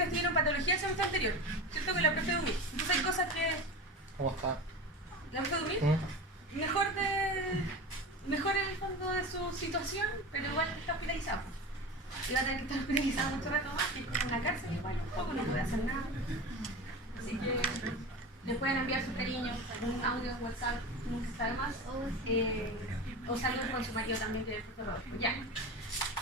ustedes tuvieron patología el semestre anterior, ¿cierto? Con la profe Dumil. Entonces hay cosas que... ¿Cómo está? ¿La profe Dumil? Mejor en el fondo de su situación, pero igual está hospitalizado. Y va a tener que estar hospitalizado mucho rato más, que es como una cárcel igual, un poco, no puede hacer nada. Así que les pueden enviar sus cariños, un audio en WhatsApp, nunca está de más, o saludos con su marido también, que es el profesor. Ya.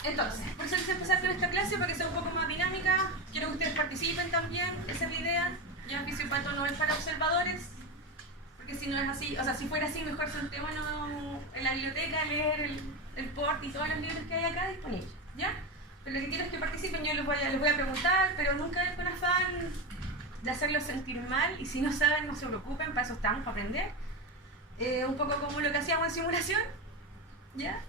Entonces, por eso quise empezar con esta clase, para que sea un poco más dinámica. Quiero que ustedes participen también, esa es la idea. Ya Fisiopato no es para observadores, porque si no es así, o sea, si fuera así, mejor sentémonos en la biblioteca a leer el port y todos los libros que hay acá disponibles, ¿ya? Pero lo que quiero es que participen, yo les voy a preguntar, pero nunca con afán de hacerlos sentir mal, y si no saben, no se preocupen, para eso estamos, para aprender. Un poco como lo que hacíamos en simulación, ¿ya?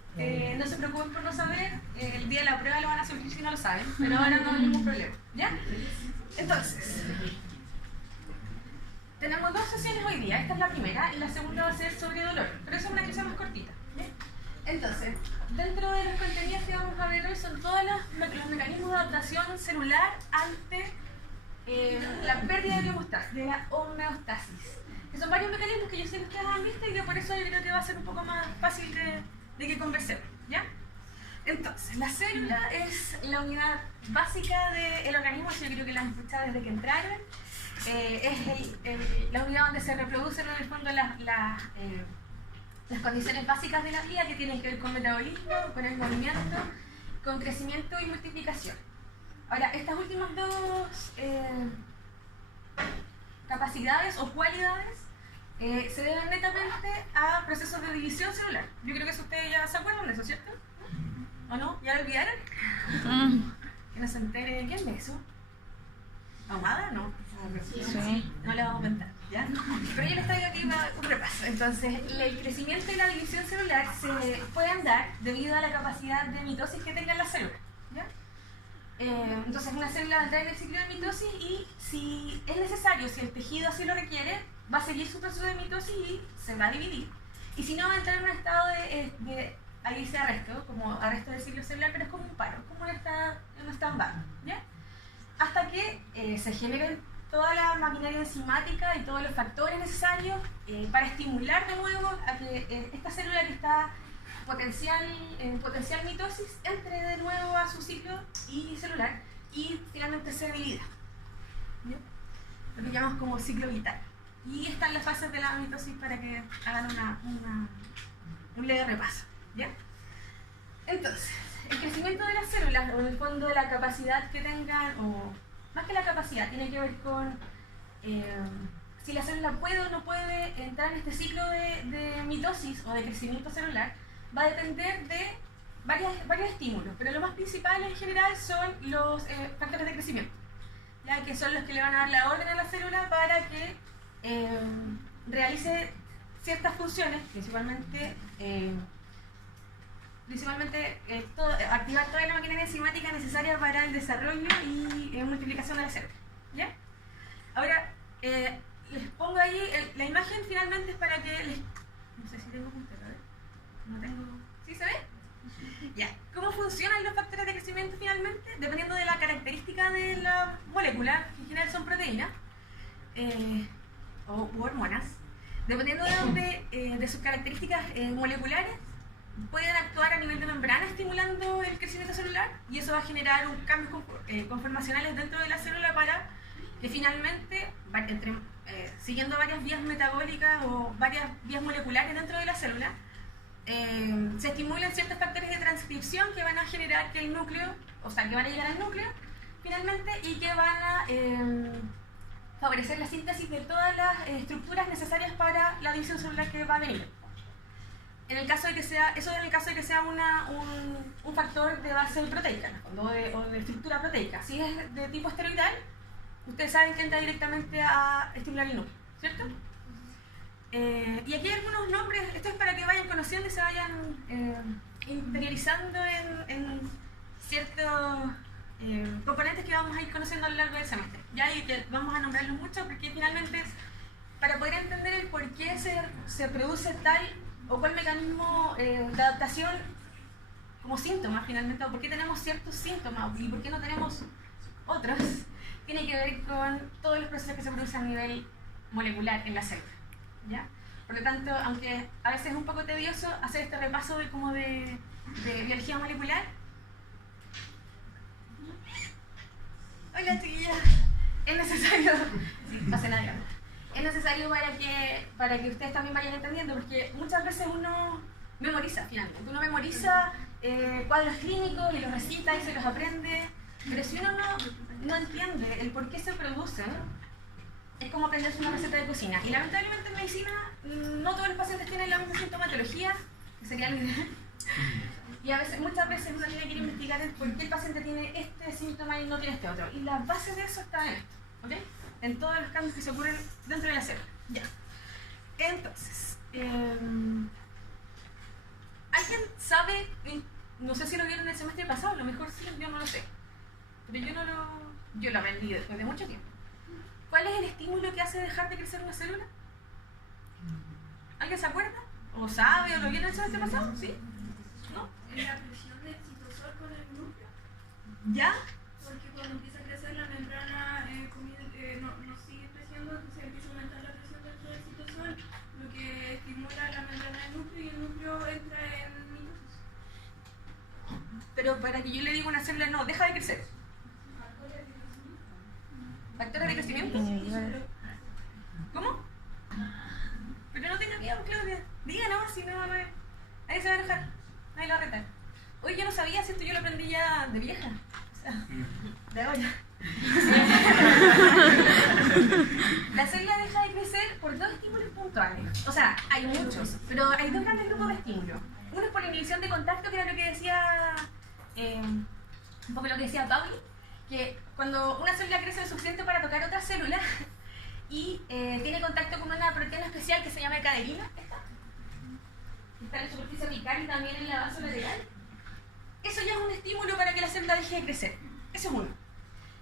No se preocupen por no saber, el día de la prueba lo van a sufrir si no lo saben, pero ahora no hay ningún problema, ¿ya? Entonces, tenemos 2 sesiones hoy día, esta es la primera y la segunda va a ser sobre dolor, pero esa es una clase más cortita, ¿ya? Entonces, dentro de los contenidos que vamos a ver hoy son todos los mecanismos de adaptación celular ante la pérdida de la homeostasis. Que son varios mecanismos que yo sé que ustedes han visto y que por eso yo creo que va a ser un poco más fácil de que conversemos, ¿ya? Entonces, la célula es la unidad básica del organismo, yo creo que la han escuchado desde que entraron. Es la unidad donde se reproducen en el fondo las condiciones básicas de la vida, que tienen que ver con metabolismo, con el movimiento, con crecimiento y multiplicación. Ahora, estas últimas 2 capacidades o cualidades se deben netamente a procesos de división celular. Yo creo que eso ustedes ya se acuerdan de eso, ¿cierto? ¿O no? ¿Ya lo olvidaron? Que no se entere quién de eso. ¿Ahumada? No. Sí. No le vamos a contar, ¿ya? Pero yo les traigo aquí un repaso. Entonces, el crecimiento y la división celular se pueden dar debido a la capacidad de mitosis que tengan las células, ¿ya? Entonces, una célula va a entrar en el ciclo de mitosis y si es necesario, si el tejido así lo requiere, va a seguir su proceso de mitosis y se va a dividir. Y si no, va a entrar en un estado ahí dice arresto, como arresto del ciclo celular, pero es como un paro, como un stand-by, ¿ya? Hasta que se generen toda la maquinaria enzimática y todos los factores necesarios para estimular de nuevo a que esta célula que está en potencial mitosis entre de nuevo a su ciclo y celular y finalmente se divida, ¿ya? Lo que llamamos como ciclo vital. Y están las fases de la mitosis para que hagan un leve repaso, ¿ya? Entonces, el crecimiento de las células, o en el fondo la capacidad que tengan, o más que la capacidad, tiene que ver con si la célula puede o no puede entrar en este ciclo de mitosis o de crecimiento celular, va a depender de varios estímulos, pero lo más principal en general son los factores de crecimiento, ya que son los que le van a dar la orden a la célula para que realice ciertas funciones, principalmente activar toda la maquinaria enzimática necesaria para el desarrollo y multiplicación de la célula, ¿ya? Ahora, les pongo ahí, la imagen finalmente es para que les... No sé si tengo puntero, ¿eh? No tengo... ¿Sí se ve? Ya. ¿Cómo funcionan los factores de crecimiento finalmente? Dependiendo de la característica de la molécula, que en general son proteínas, u hormonas, dependiendo de sus características moleculares, pueden actuar a nivel de membrana estimulando el crecimiento celular y eso va a generar un cambios conformacionales dentro de la célula para que finalmente, siguiendo varias vías metabólicas o varias vías moleculares dentro de la célula, se estimulan ciertos factores de transcripción que van a generar que el núcleo, o sea, que van a llegar al núcleo finalmente y que van a favorecer la síntesis de todas las estructuras necesarias para la división celular que va a venir. En el caso de que sea, eso en el caso de que sea un factor de base proteica, ¿no? o de estructura proteica. Si es de tipo esteroidal, ustedes saben que entra directamente a estimular el núcleo, ¿cierto? Y aquí hay algunos nombres, esto es para que vayan conociendo y se vayan interiorizando en ciertos componentes que vamos a ir conociendo a lo largo del semestre, ¿ya? Y que vamos a nombrarlos mucho porque finalmente para poder entender el por qué se produce tal o cuál mecanismo de adaptación como síntomas finalmente, o por qué tenemos ciertos síntomas y por qué no tenemos otros, tiene que ver con todos los procesos que se producen a nivel molecular en la célula, ¿ya? Por lo tanto, aunque a veces es un poco tedioso hacer este repaso de biología molecular. Hola, chiquillas. Es necesario, sí, pasen adelante. Es necesario para que ustedes también vayan entendiendo, porque muchas veces uno memoriza finalmente. Uno memoriza cuadros clínicos y los recita y se los aprende, pero si uno no entiende el por qué se producen, es como aprenderse una receta de cocina. Y lamentablemente en medicina no todos los pacientes tienen la misma sintomatología, que sería lo ideal. Y muchas veces uno tiene que ir a investigar el por qué el paciente tiene este síntoma y no tiene este otro. Y la base de eso está en esto, ¿ok? En todos los cambios que se ocurren dentro de la célula. Ya. Entonces, ¿alguien sabe? No sé si lo vieron el semestre pasado, a lo mejor sí, yo no lo sé. Pero yo lo aprendí después de mucho tiempo. ¿Cuál es el estímulo que hace dejar de crecer una célula? ¿Alguien se acuerda? ¿O sabe? ¿O lo vieron el semestre pasado? ¿Sí? ¿No? Es la presión del citosol con el núcleo. ¿Ya? Porque cuando empieza a crecer la membrana no sigue creciendo, entonces empieza a aumentar la presión dentro del citosol, lo que estimula la membrana del núcleo y el núcleo entra en mitosis. Pero para que yo le diga a una célula, no, deja de crecer. ¿Factores de crecimiento? ¿Cómo? Pero no tenga miedo, Claudia. Diga nomás, si no, ahí se va a enojar. Nadie lo va a retar. Oye, yo no sabía si esto yo lo aprendí ya de vieja. O sea, de ahora. La célula deja de crecer por dos estímulos puntuales. O sea, hay muchos, pero hay dos grandes grupos de estímulos. Uno es por la inhibición de contacto, que era lo que decía, un poco lo que decía Pauli, que cuando una célula crece lo suficiente para tocar otra célula y tiene contacto con una proteína especial que se llama caderina, está en la superficie apical y también en la vasolateral, eso ya es un estímulo para que la célula deje de crecer. Eso es uno.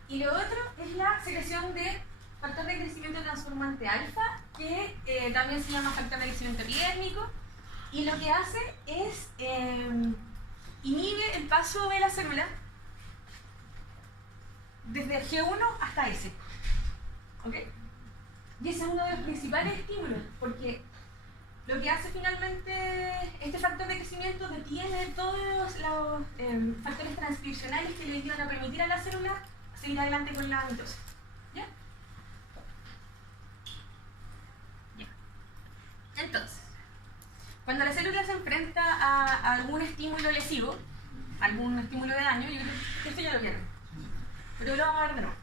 Y lo otro es la secreción de factor de crecimiento transformante alfa, que también se llama factor de crecimiento epidérmico, y lo que hace es inhibe el paso de la célula desde G1 hasta S. ¿Ok? Y ese es uno de los principales estímulos, porque lo que hace finalmente este factor de crecimiento detiene todos los factores transcripcionales que le ayudan a permitir a la célula seguir adelante con la mitosis. ¿Ya? Ya. Entonces, cuando la célula se enfrenta a algún estímulo lesivo, algún estímulo de daño, yo creo que esto ya lo vieron, pero lo vamos a ver de nuevo.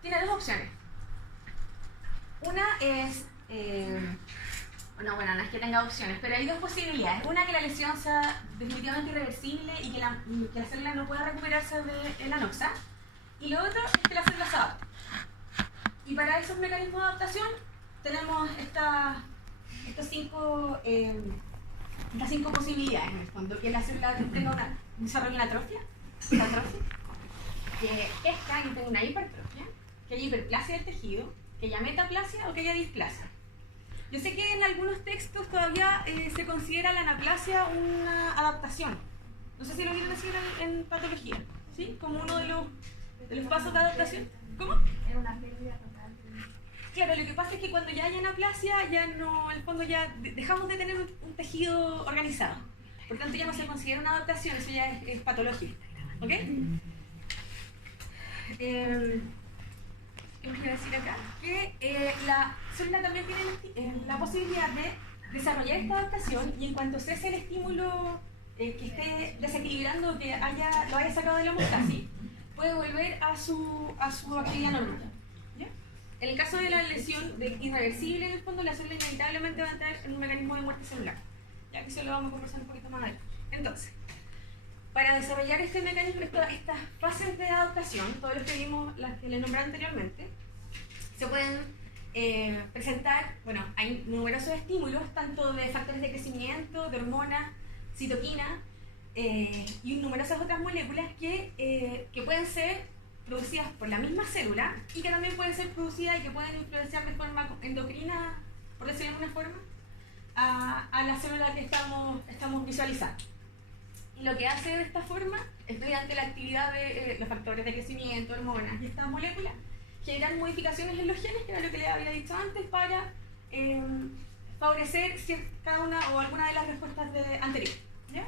Tiene dos opciones. Una es, no es que tenga opciones, pero hay dos posibilidades. Una, que la lesión sea definitivamente irreversible y que la célula no pueda recuperarse de la anoxa. Y lo otro es que la célula se adapte. Y para esos mecanismos de adaptación tenemos estas cinco posibilidades, en el fondo. Que la célula tenga desarrolle una atrofia, que tenga una hipertrofia, que haya hiperplasia del tejido, que haya metaplasia o que haya displasia. Yo sé que en algunos textos todavía se considera la anaplasia una adaptación. No sé si lo vieron decir en patología, ¿sí? Como uno de los pasos de adaptación. ¿Cómo? Es una pérdida total. Claro, lo que pasa es que cuando ya hay anaplasia, ya no, en el fondo ya dejamos de tener un tejido organizado. Por tanto, ya no se considera una adaptación, eso ya es patológico. ¿Ok? ¿Qué les iba a decir acá? Que la célula también tiene la posibilidad de desarrollar esta adaptación, y en cuanto cese el estímulo que esté desequilibrando, que lo haya sacado de la homeostasis, puede volver a su actividad normal. ¿Ya? En el caso de la lesión irreversible, en el fondo, la célula inevitablemente va a entrar en un mecanismo de muerte celular. Ya que eso lo vamos a conversar un poquito más adelante. Entonces, para desarrollar este mecanismo, estas fases de adaptación, todos los que vimos, las que les nombré anteriormente, se pueden presentar, hay numerosos estímulos, tanto de factores de crecimiento, de hormonas, citoquinas y numerosas otras moléculas que pueden ser producidas por la misma célula y que también pueden ser producidas y que pueden influenciar de forma endocrina, por decirlo de alguna forma, a la célula que estamos visualizando. Y lo que hace de esta forma es mediante la actividad de los factores de crecimiento, hormonas y estas moléculas, generan modificaciones en los genes, que era lo que les había dicho antes, para favorecer cada una o alguna de las respuestas anteriores. ¿Ya?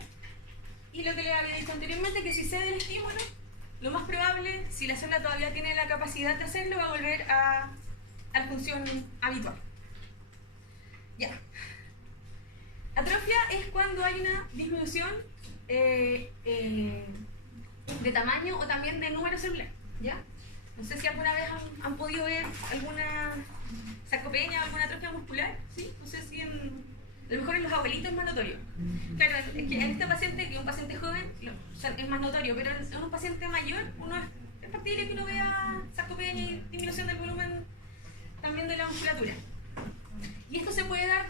Y lo que les había dicho anteriormente, que si cede el estímulo, lo más probable, si la célula todavía tiene la capacidad de hacerlo, va a volver a la función habitual. Ya. Atrofia es cuando hay una disminución de tamaño o también de número celular. ¿Ya? No sé si alguna vez han podido ver alguna sarcopenia o alguna atrofia muscular. ¿Sí? No sé si a lo mejor en los abuelitos es más notorio. Claro, es que en este paciente, que es un paciente joven, es más notorio, pero en un paciente mayor, es factible que uno vea sarcopenia y disminución del volumen también de la musculatura. Y esto se puede dar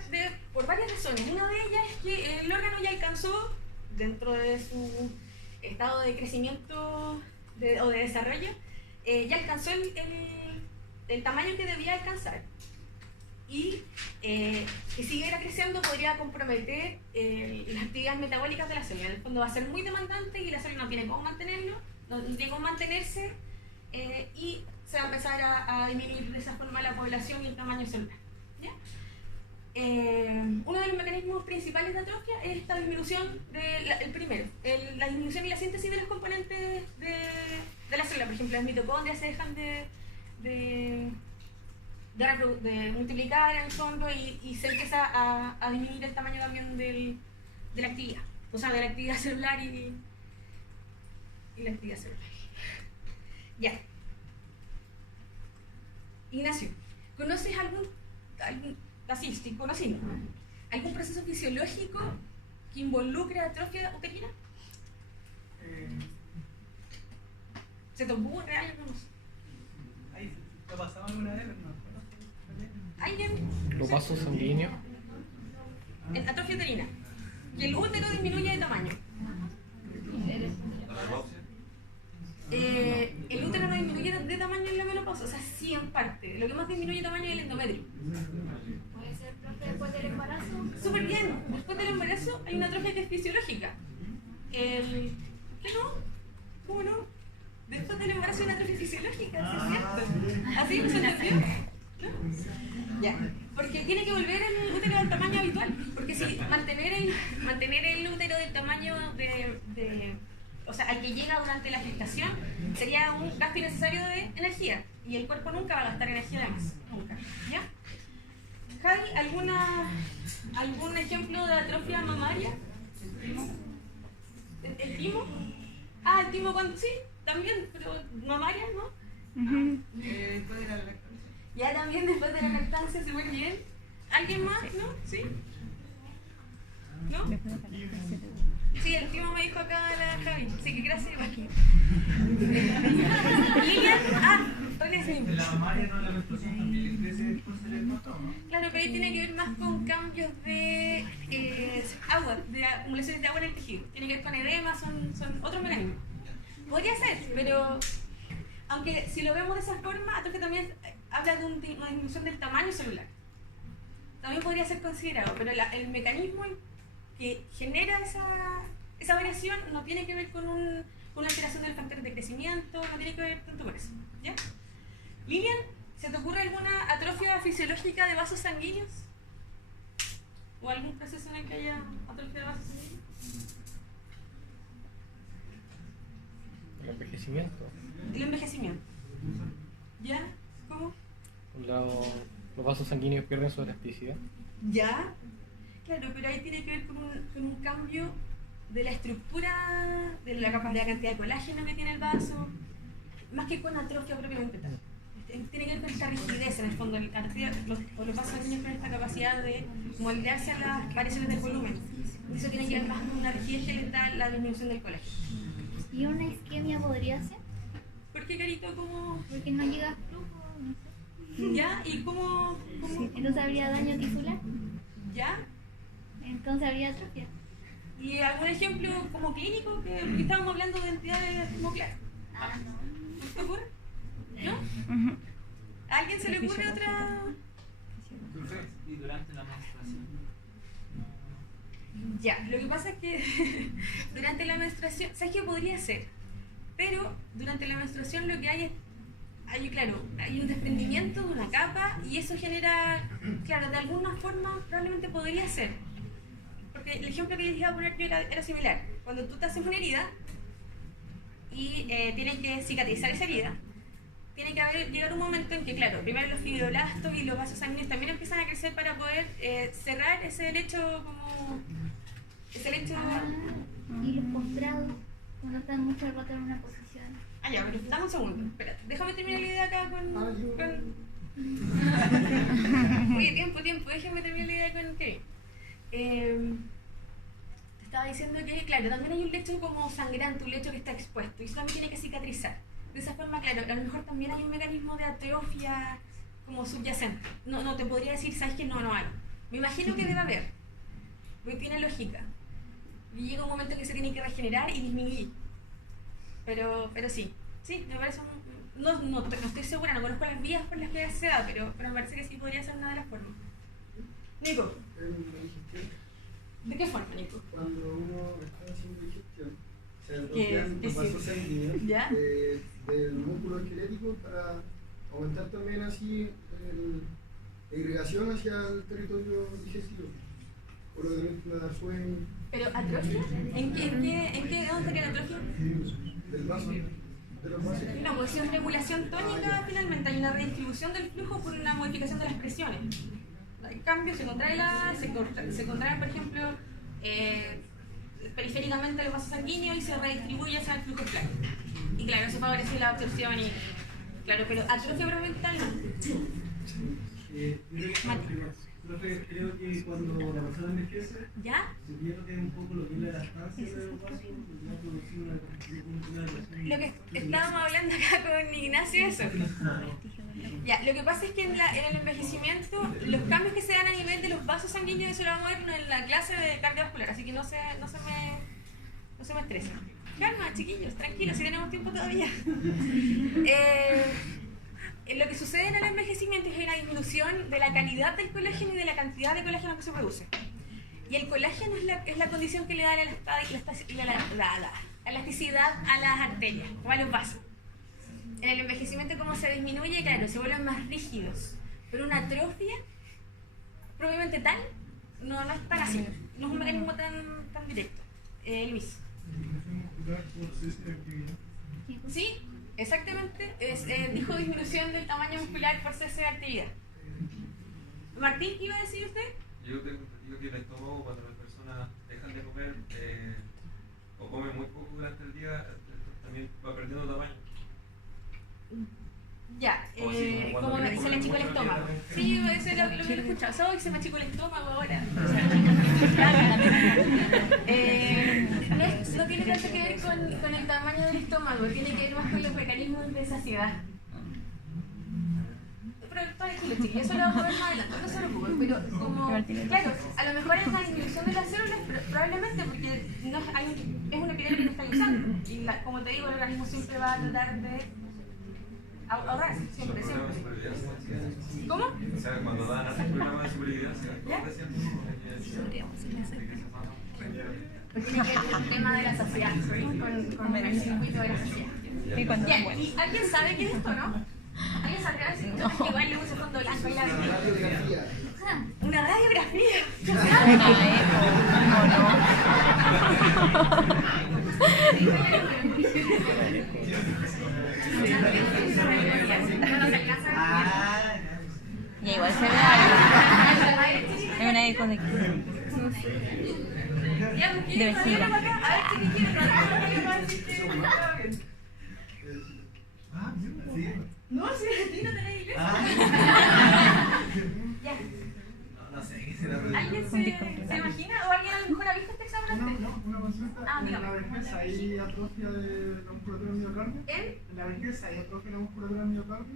por varias razones. Una de ellas es que el órgano ya alcanzó, dentro de su estado de crecimiento o de desarrollo, ya alcanzó el tamaño que debía alcanzar. Y que siguiera creciendo podría comprometer las actividades metabólicas de la célula. En el fondo va a ser muy demandante y la célula no tiene cómo mantenerlo, no tiene cómo mantenerse, y se va a empezar a disminuir de esa forma la población y el tamaño celular. ¿Ya? Uno de los mecanismos principales de atrofia es esta disminución el primero, la disminución y la síntesis de los componentes de la célula. Por ejemplo, las mitocondrias se dejan de multiplicar en el fondo y se empieza a disminuir el tamaño también de la actividad, o sea, de la actividad celular y la actividad celular. Ya. Ignacio, ¿conoces algún proceso fisiológico que involucre atrofia uterina? ¿Se te ocurre algo? ¿Lo pasamos alguna vez? No. ¿Alguien? Los vasos sanguíneos. En atrofia uterina. Que el útero disminuye de tamaño. El útero no disminuye de tamaño en la menopausia, o sea, sí en parte. Lo que más disminuye de tamaño es el endometrio. ¿Puede ser, profe, después del embarazo? Súper bien. Después del embarazo hay una atrofia que es fisiológica. ¿Qué no? ¿Cómo no? Después del embarazo hay una atrofia fisiológica, ¿sí es cierto? ¿Así no se entendió? ¿No? Ya. Porque tiene que volver el útero al tamaño habitual. Porque si mantener el útero del tamaño o sea, al que llega durante la gestación, sería un gasto innecesario de energía. Y el cuerpo nunca va a gastar energía de más. Nunca. ¿Ya? Javi, ¿algún ejemplo de atrofia mamaria? ¿El timo? Ah, el timo cuando sí, también, pero mamaria, ¿no? Después de la lactancia. Ya también después de la lactancia, súper bien. ¿Alguien más? ¿No? ¿Sí? ¿No? Sí, el timo me dijo acá la Javi. Sí, que gracias igual. Lilian, hola, sí. La mamaria no, la menstruación también crece después del embarazo, ¿no? Claro, pero ahí tiene que ver más con cambios de agua, de acumulaciones de agua en el tejido. Tiene que ver con edema, son otros mecanismos. Podría ser, pero aunque si lo vemos de esa forma, atrofia también habla de una disminución del tamaño celular. También podría ser considerado, pero el mecanismo que genera esa variación no tiene que ver con una alteración del factor de crecimiento, no tiene que ver tanto con eso. ¿Ya? Lilian, ¿se te ocurre alguna atrofia fisiológica de vasos sanguíneos? ¿O algún proceso en el que haya atrofia de vasos sanguíneos? El envejecimiento. El envejecimiento. ¿Ya? ¿Cómo? Los vasos sanguíneos pierden su elasticidad. ¿Ya? Claro, pero ahí tiene que ver con un cambio de la estructura, de la cantidad de colágeno que tiene el vaso, más que con atrofia propiamente tal. Tiene que ver con esta rigidez en el fondo. Los vasos sanguíneos tienen esta capacidad de moldearse a las variaciones del volumen. Eso tiene que ver más con una rigidez que les da la disminución del colágeno. ¿Y una isquemia podría ser? ¿Por qué, Carito? ¿Cómo? Porque no llega flujo, no sé. ¿Ya? ¿Y cómo? Entonces habría daño tisular, ¿Ya? entonces habría atrofia. ¿Y algún ejemplo como clínico? Que estábamos hablando de entidades como claro. No. ¿No se te ocurre? ¿No? ¿A alguien se le ocurre otra? Y durante la menstruación. Ya, lo que pasa es que durante la menstruación, ¿sabes qué podría ser? Pero durante la menstruación lo que hay es, hay un desprendimiento de una capa y eso genera, claro, de alguna forma probablemente podría ser. Porque el ejemplo que les iba a poner yo era similar. Cuando tú te haces una herida y tienes que cicatrizar esa herida, tiene que llegar un momento en que, claro, primero los fibroblastos y los vasos sanguíneos también empiezan a crecer para poder cerrar ese lecho como... Ese lecho... Y los postrados, cuando están mucho rato en una posición. Ah, ya, pero dame un segundo. Espérate, déjame terminar la idea acá con... Oye, tiempo, déjame terminar la idea con Kevin. Te estaba diciendo que, claro, también hay un lecho como sangrante, un lecho que está expuesto, y eso también tiene que cicatrizar. De esa forma, claro, a lo mejor también hay un mecanismo de atrofia como subyacente. No te podría decir, ¿sabes que no hay? Me imagino que debe haber, porque tiene lógica. Y llega un momento en que se tiene que regenerar y disminuir. Pero sí, me parece no estoy segura, no conozco las vías por las que se da, pero me parece que sí podría ser una de las formas. Nico. ¿De qué forma, Nico? Cuando uno está haciendo digestión, se atrofian los vasos sanguíneos del músculo esquelético para aumentar también así la irrigación hacia el territorio digestivo. Por lo de la sueño. ¿Pero atrofia? ¿En qué dónde estaría la atrofia? Del vaso. De los vasos. Hay una posición de regulación tónica, finalmente hay una redistribución del flujo por una modificación de las presiones. Hay cambios, se contraen, por ejemplo, periféricamente los vasos sanguíneos y se redistribuye hacia el flujo externo. Y claro, se favorece la absorción y... Claro, pero atrofia propiamente tal no. Creo que cuando la persona envejece, ¿ya? se pierde un poco lo que es la elastasia de los vasos, y va a producir una Lo que estábamos hablando acá con Ignacio, eso. Ya, lo que pasa es que en el envejecimiento, los cambios que se dan a nivel de los vasos sanguíneos, eso lo vamos a ver en la clase de cardiovascular, así que no se me estresen. Calma, chiquillos, tranquilos, si tenemos tiempo todavía. Lo que sucede en el envejecimiento es una disminución de la calidad del colágeno y de la cantidad de colágeno que se produce. Y el colágeno es la condición que le da la elasticidad a las arterias o a los vasos. En el envejecimiento, como se disminuye, claro, se vuelven más rígidos. Pero una atrofia, probablemente tal, no es tan así. No es un mecanismo tan directo. Luis. Sí, exactamente. Dijo disminución del tamaño muscular por cese de actividad. Martín, ¿qué iba a decir usted? Yo tengo entendido que el estómago, cuando las personas dejan de comer o comen muy poco durante el día, también va perdiendo tamaño. Ya, como se le achicó el estómago. Sí, eso es lo que he escuchado. Hoy se me achicó el estómago ahora. No tiene tanto que ver con el tamaño del estómago, tiene que ver más con los mecanismos de saciedad. Pero tranquilo, chicos, eso lo vamos a ver más adelante, no se preocupen, pero como, claro, a lo mejor es una disminución de las células, probablemente porque es una epidemia que no está usando. Y como te digo, el organismo siempre va a tratar de ahorrar, siempre. ¿Cómo? O sea, cuando dan a programa de supervivencia, porque tiene que ver con el tema de la saciedad, con el circuito de la saciedad. Bien, ¿y alguien sabe qué es esto, no? ¿Alguien sabe qué es esto? No. Igual le puse fondo blanco y la Radiografía. ¿Una radiografía? Y igual se ve algo. Es una eco de vejiga. No, si a ti no tenés iglesia. Ya. No sé, ¿qué será? ¿Alguien se imagina? ¿O alguien a lo mejor ha visto este examen antes? No, una consulta. En la vejez hay atrofia de la musculatura miocardio. En la vejez hay atrofia de la musculatura miocardio.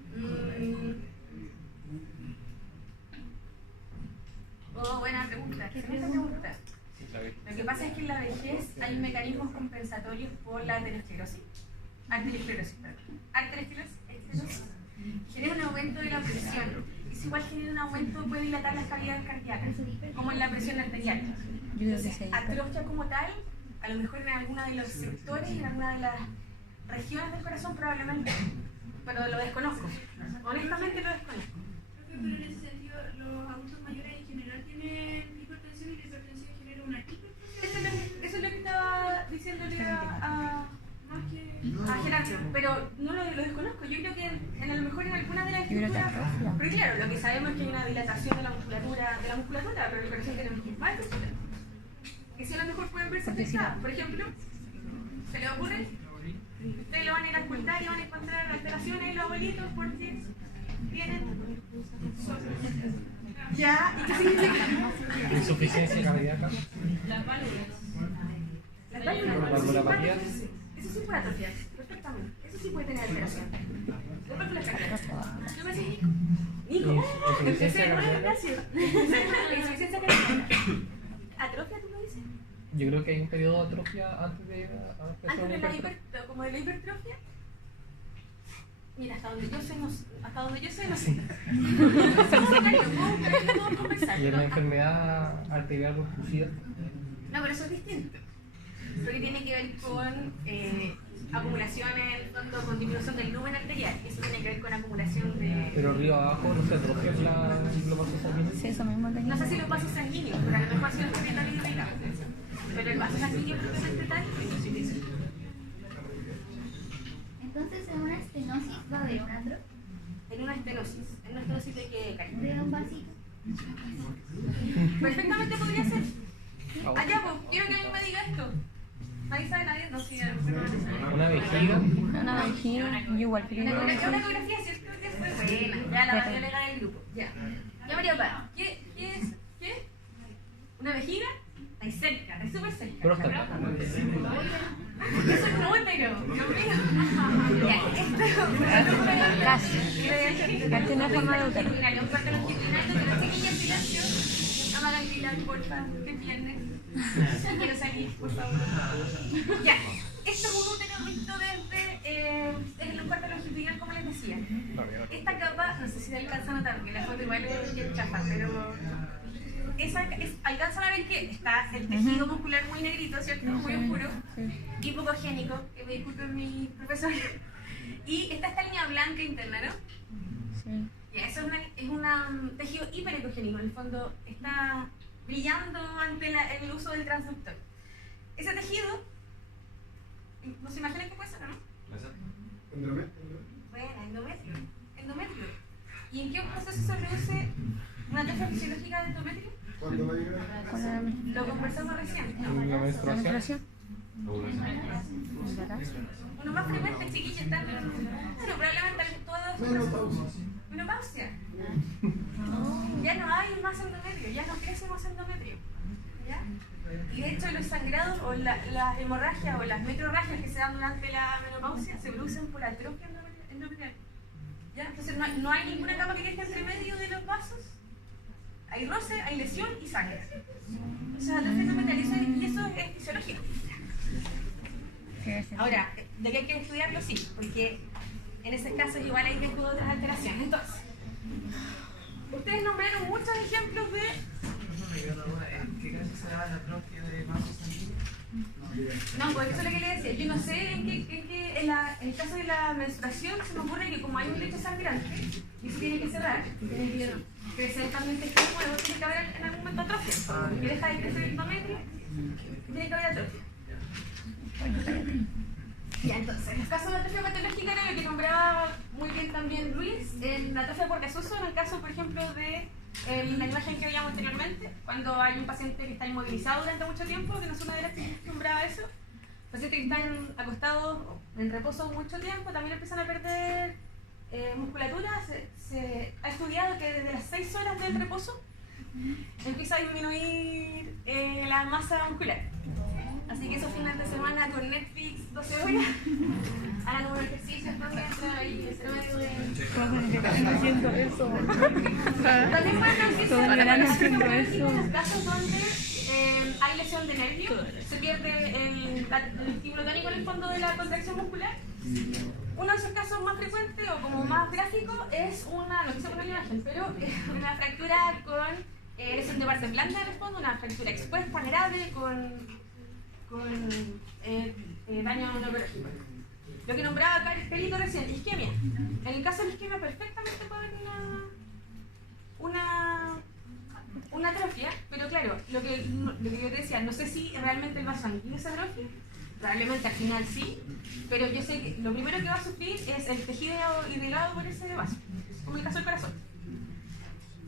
Oh, buena pregunta. Excelente pregunta. Lo que pasa es que en la vejez hay mecanismos compensatorios por la arteriosclerosis. Arteriosclerosis. Genera un aumento de la presión. Y eso igual genera un aumento, puede dilatar las cavidades cardíacas, como en la presión arterial. Yo creo que sí. Atrofia como tal, a lo mejor en alguno de los sectores, en alguna de las regiones del corazón probablemente, pero lo desconozco. Honestamente lo desconozco. Pero en ese sentido, los adultos mayores en general tienen hipertensión y la hipertensión genera una hipertensión. Eso es lo que estaba diciéndole a Gerardo, pero no lo desconozco. Yo creo que a lo mejor en alguna de las estructuras, pero claro, lo que sabemos es que hay una dilatación de la musculatura, pero el corazón tiene más estructura. Que si a lo mejor pueden verse afectadas. Por ejemplo, ¿se les ocurre? Ustedes lo van a ir a ocultar y van a encontrar alteraciones en los abuelitos porque tienen... ¿Ya? ¿Y qué significa? Insuficiencia cardíaca. Las válvulas. Las Valvulopatías. Eso sí puede atrofiar, perfectamente. Eso sí puede tener alteración. Las válvulas cardíacas. ¿Qué me decís, Nico? Nico, empecé con el gimnasio. Insuficiencia cardíaca. ¿Atrofia tú lo dices? Yo creo que hay un periodo de atrofia antes de Antes de la como de la hipertrofia. Mira, hasta donde yo sé, no sé. Y es la enfermedad arterial oclusiva. No, pero eso es distinto. Porque tiene que ver con acumulación en el fondo, con disminución del lumen arterial. Eso tiene que ver con acumulación de... Pero arriba abajo no se atrofia los vasos sanguíneos. Sí, eso mismo tenía. No sé si los vasos sanguíneos, pero a lo mejor si los territorios irrigados. Pero el vaso sanguíneo propiamente tal, eso sí dice. Entonces, en una estenosis va a haber un atrofia. En una estenosis de qué, Cari? De un vasito. Perfectamente podría ser. Allá, pues, quiero que alguien me diga esto. ¿Nadie sabe? ¿Nadie? No, sí, Una vejiga. Una vejiga, yo igual creo. Una ecografía, ¿cierto? Que fue buena. Ya la radióloga del grupo. Ya. Ya, María Paz, ¿qué es? ¿Qué? ¿Una vejiga? Ahí cerca, es súper cerca. Próstata. Eso es un útero, Dios mío. Ya, esto es un útero. Casi. Casi una forma de útero. Un corte longitudinal, pero chiquillas, silencio. No me hagan gritar, porfa, que viernes. Quiero salir, por favor. Ya, esto es un útero visto desde el corte longitudinal, como les decía. Esta capa, no sé si se alcanza a notar, porque la foto igual es bien chafa, pero... alcanzan a ver que está el tejido muscular muy negrito, ¿cierto? Muy oscuro, hipocogénico, que me disculpen mi profesor. Y está esta línea blanca interna, ¿no? Sí. Y eso es un tejido hiperecogénico, en el fondo está brillando ante el uso del transductor. Ese tejido, ¿no se imaginan qué puede ser, no? Bueno, endometrio. ¿Y en qué proceso se produce una atrofia fisiológica de endometrio? ¿Cuándo va a llegar? Lo conversamos recién. La menstruación. Uno más frecuente, chiquillos, están pero probablemente todos menopausia. Ya no hay más endometrio, ya no crece más endometrio. ¿Ya? Y de hecho los sangrados o las hemorragias o las metrorragias que se dan durante la menopausia se producen por atrofia endometrial. ¿Ya? Entonces no hay ninguna capa que quede entre medio de los vasos. Hay roce, hay lesión y sangre. Entonces atrofia endometrial y eso es fisiológico. Ahora, ¿de qué hay que estudiarlo? Sí, porque en ese caso igual hay riesgo de otras alteraciones. Entonces, ustedes nombraron muchos ejemplos de... ¿Qué crees que se da la atrofia de vasos sanguíneos? No, pues eso es lo que le decía. Yo no sé en el caso de la menstruación se me ocurre que como hay un lecho sangrante y se tiene que cerrar, tiene que crecer también tejido nuevo, tiene que haber en algún momento atrofia. Porque deja de crecer el endometrio, tiene que haber atrofia. Ya, entonces, en el caso de la atrofia patológica era lo que nombraba muy bien también Luis, en la atrofia por desuso, en el caso, por ejemplo, de la imagen que veíamos anteriormente, cuando hay un paciente que está inmovilizado durante mucho tiempo, que no es una de las que nombraba eso, pacientes que están acostados en reposo mucho tiempo, también empiezan a perder musculatura. Se ha estudiado que desde las 6 horas del reposo empieza a disminuir la masa muscular. Así que esos fines de semana con Netflix 12 horas, hagan unos ejercicios también ahí entre medio de... haciendo eso. También pueden haciendo eso. En los casos donde hay lesión de nervio, se pierde el estímulo tónico en el fondo de la contracción muscular, Uno de esos casos más frecuentes o como más gráfico es una, no quise poner la imagen, pero es una fractura con lesión de parte blanda del fondo, una fractura expuesta grave con daño neurológico. Lo que nombraba Carito recién, isquemia. En el caso de la isquemia perfectamente puede haber una atrofia, pero claro, lo que yo te decía, no sé si realmente el vaso sanguíneo se atrofia, probablemente al final sí, pero yo sé que lo primero que va a sufrir es el tejido irrigado por ese vaso, como el caso del corazón.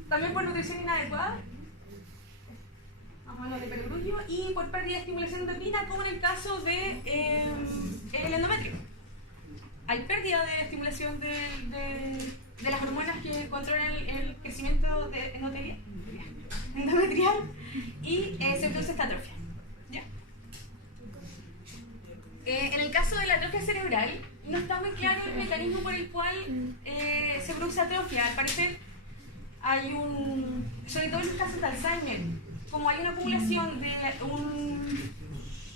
También por nutrición inadecuada, vamos a hablar de perogrullo, y por pérdida de estimulación endocrina, como en el caso de el endometrio. Hay pérdida de estimulación de las hormonas que controlan el crecimiento de endometrial y se produce esta atrofia. ¿Ya? En el caso de la atrofia cerebral, no está muy claro el mecanismo por el cual se produce atrofia. Al parecer, hay sobre todo en los casos de Alzheimer, como hay una acumulación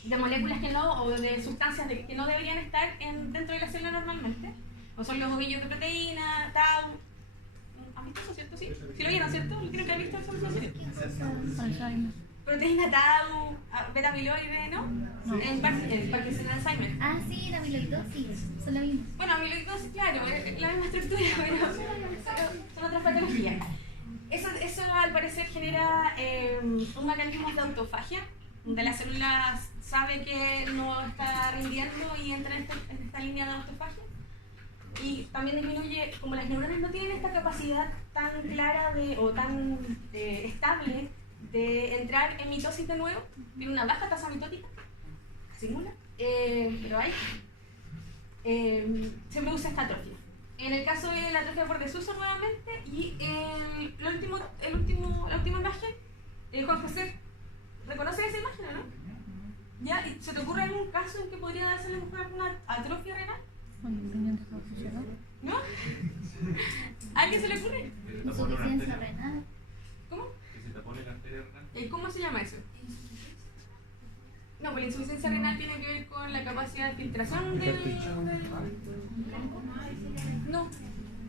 de moléculas que no, o de sustancias que no deberían estar dentro de la célula normalmente, o son los ovillos de proteína, tau. ¿Han visto eso, cierto? Sí. ¿Sí lo vieron, cierto? Creo que han visto eso. Proteína tau, beta amiloide, ¿no? En Parkinson, Alzheimer. Ah, sí, la amiloidosis, eso lo vimos. Bueno, amiloidosis, claro, es la misma estructura, pero son otras patologías. Eso al parecer genera un mecanismo de autofagia, donde la célula sabe que no está rindiendo y entra en esta línea de autofagia. Y también disminuye, como las neuronas no tienen esta capacidad tan clara o tan estable de entrar en mitosis de nuevo, tiene una baja tasa mitótica, casi nula, pero hay, se produce esta atrofia. En el caso de la atrofia por desuso nuevamente, y la última imagen, Juan José, ¿reconoce esa imagen o no? ¿Ya? ¿Se te ocurre algún caso en que podría darse a la mujer una atrofia renal? ¿No? ¿A alguien se le ocurre? Insuficiencia renal. ¿Cómo? Que se te pone la arteria renal. ¿Cómo se llama eso? No, pues la insuficiencia renal tiene que ver con la capacidad de filtración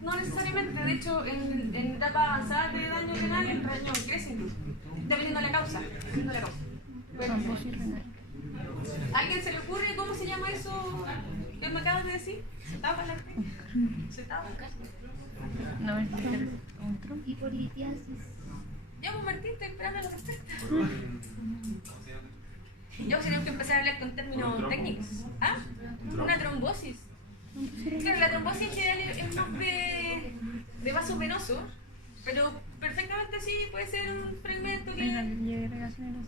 no necesariamente. De hecho, en etapa avanzada de daño renal, el daño crece incluso, dependiendo de la causa. ¿A alguien se le ocurre cómo se llama eso que me acabas de decir? ¿Se tapa la arteria? ¿Se tapa? No, es Hipolitiasis. Ya, pues Martín, estoy esperando la respuesta. Yo tenemos que empezar a hablar con términos técnicos. ¿Ah? Una trombosis. Claro, la trombosis en general es más de vasos venosos, pero perfectamente sí puede ser un fragmento que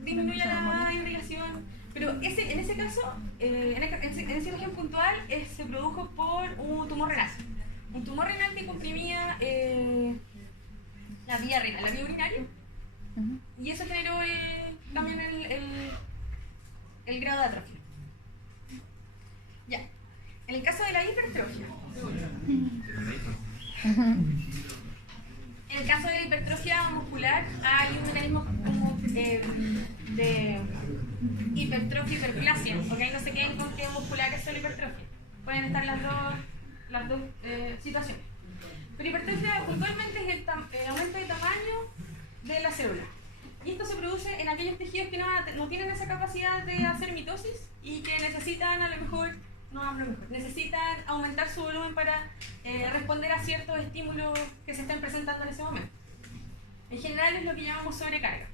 disminuye la irrigación. Pero en ese caso, en esa imagen puntual, se produjo por un tumor renal. Un tumor renal que comprimía la vía renal, la vía urinaria. Y eso generó también el grado de atrofia. Ya. En el caso de la hipertrofia. En el caso de la hipertrofia muscular hay un mecanismo como de hipertrofia, hiperplasia, porque ahí no se queden con que muscular es solo hipertrofia. Pueden estar las dos situaciones. Pero hipertrofia puntualmente es el aumento de tamaño de la célula. Y esto se produce en aquellos tejidos que no tienen esa capacidad de hacer mitosis y que necesitan necesitan aumentar su volumen para responder a ciertos estímulos que se estén presentando en ese momento. En general es lo que llamamos sobrecarga.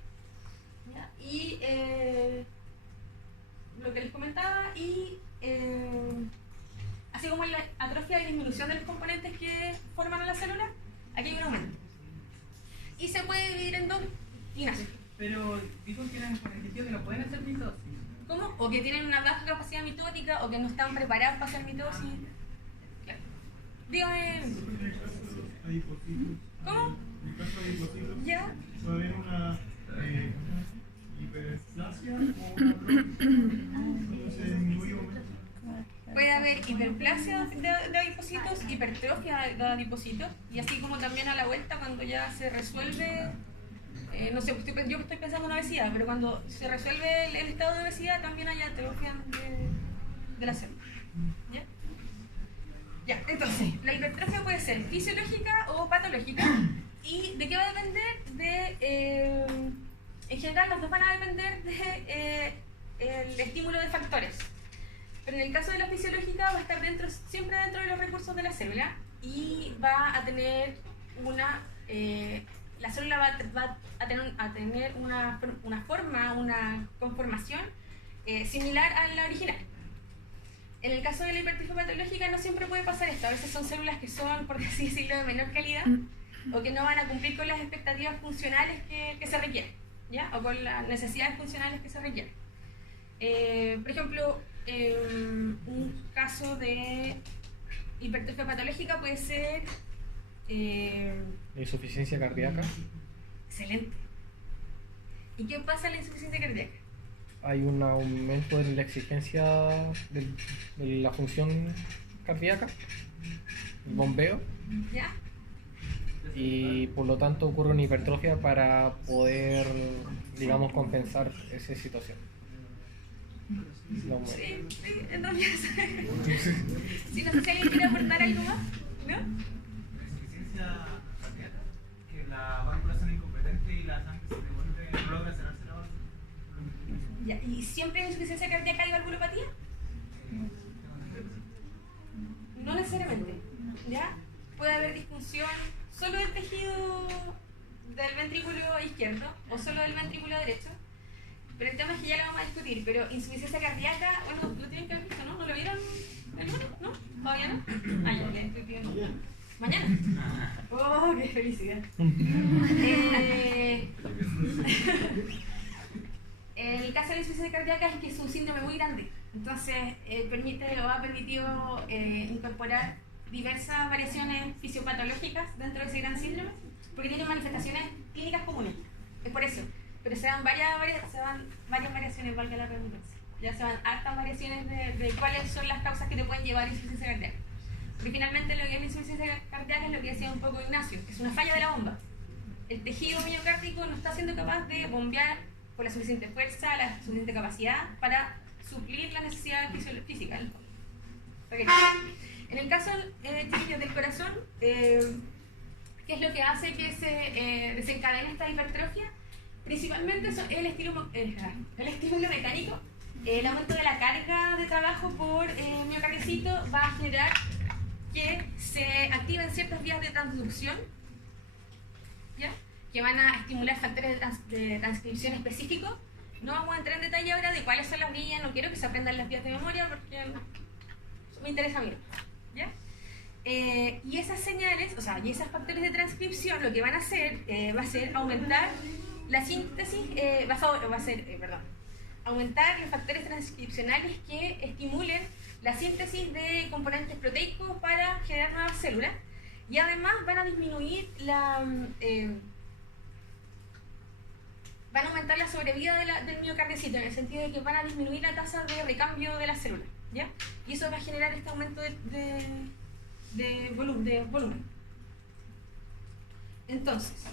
¿Ya? Y lo que les comentaba, y así como en la atrofia y disminución de los componentes que forman a la célula, aquí hay un aumento. Y se puede dividir en dos. Ignacio. Pero dijo que eran con el sentido que no pueden hacer mitosis. ¿Cómo? O que tienen una baja capacidad mitótica o que no están preparados para hacer mitosis. Claro. Dígame. ¿Cómo? En el caso de hipocitos, ¿Ya? puede haber una hiperplasia o una cuando se disminuye un momento. Puede haber hiperplasia de adipocitos, hipertrofia de adipocitos, y así como también a la vuelta cuando ya se resuelve, no sé, yo estoy pensando en obesidad, pero cuando se resuelve el estado de obesidad también hay atrofia de la célula. ¿Ya? Ya, entonces, la hipertrofia puede ser fisiológica o patológica. ¿Y de qué va a depender? En general, las dos van a depender del estímulo de factores. Pero en el caso de la fisiológica va a estar siempre dentro de los recursos de la célula y va a tener la célula va a tener una forma, una conformación similar a la original. En el caso de la hipertrofia patológica no siempre puede pasar esto. A veces son células que son, por así decirlo, de menor calidad o que no van a cumplir con las expectativas funcionales que se requieren, ¿ya? O con las necesidades funcionales que se requieren. Por ejemplo, un caso de hipertrofia patológica puede ser... ¿La insuficiencia cardíaca? Excelente. ¿Y qué pasa en la insuficiencia cardíaca? Hay un aumento en la exigencia de la función cardíaca, el bombeo, ¿ya? Y por lo tanto ocurre una hipertrofia para poder, digamos, compensar esa situación. Sí, en realidad. Si no sé si alguien quiere aportar algo más, ¿no? Insuficiencia cardíaca, que la válvula es incompetente y la sangre se devuelve, no logra cerrarse la válvula. Ya, ¿y siempre en insuficiencia cardíaca hay valvulopatía? No necesariamente, ¿ya? Puede haber disfunción solo del tejido del ventrículo izquierdo o solo del ventrículo derecho, pero el tema es que ya lo vamos a discutir. Pero insuficiencia cardíaca, bueno, lo tienen que haber visto, ¿no? ¿No lo vieron el lunes? ¿No? ¿Todavía no? Ah, ya estoy pidiendo. ¿Mañana? ¡Oh, qué felicidad! En el caso de la insuficiencia cardíaca es que es un síndrome muy grande, entonces ha permitido incorporar diversas variaciones fisiopatológicas dentro de ese gran síndrome, porque tiene manifestaciones clínicas comunes, es por eso, pero se dan varias variaciones, valga la redundancia, ya se van hartas variaciones de cuáles son las causas que te pueden llevar a insuficiencia cardíaca. Porque finalmente lo que es la insuficiencia cardíaca es lo que decía un poco Ignacio, que es una falla de la bomba. El tejido miocárdico no está siendo capaz de bombear con la suficiente fuerza, la suficiente capacidad para suplir la necesidad física. Okay. En el caso del corazón, ¿qué es lo que hace que se desencadene esta hipertrofia? Principalmente el estímulo mecánico. El aumento de la carga de trabajo por miocardiocito va a generar que se activen ciertas vías de transducción, ¿ya? Que van a estimular factores de transcripción específicos. No vamos a entrar en detalle ahora de cuáles son las vías, no quiero que se aprendan las vías de memoria porque eso me interesa a mí, ¿ya? Y esas señales, y esos factores de transcripción lo que van a hacer va a ser aumentar la síntesis, aumentar los factores transcripcionales que estimulen la síntesis de componentes proteicos para generar nuevas células, y además van a disminuir van a aumentar la sobrevida del miocardiocito, en el sentido de que van a disminuir la tasa de recambio de las células, ¿ya? Y eso va a generar este aumento de volumen. Entonces,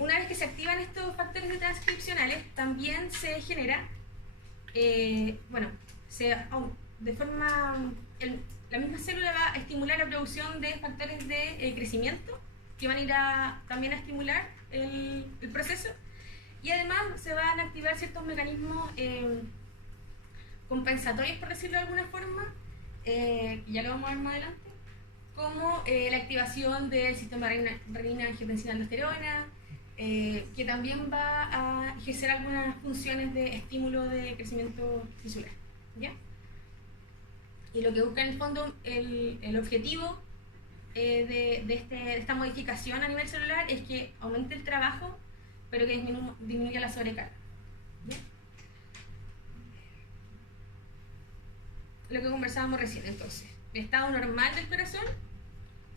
una vez que se activan estos factores transcripcionales, también se genera, la misma célula va a estimular la producción de factores de crecimiento que van a ir también a estimular el proceso, y además se van a activar ciertos mecanismos compensatorios, por decirlo de alguna forma, ya lo vamos a ver más adelante, como la activación del sistema renina-angiotensina-aldosterona, que también va a ejercer algunas funciones de estímulo de crecimiento tisular, ¿ya? Y lo que busca en el fondo, el objetivo de esta modificación a nivel celular es que aumente el trabajo, pero que disminuya la sobrecarga, ¿ya? Lo que conversábamos recién, entonces, el estado normal del corazón,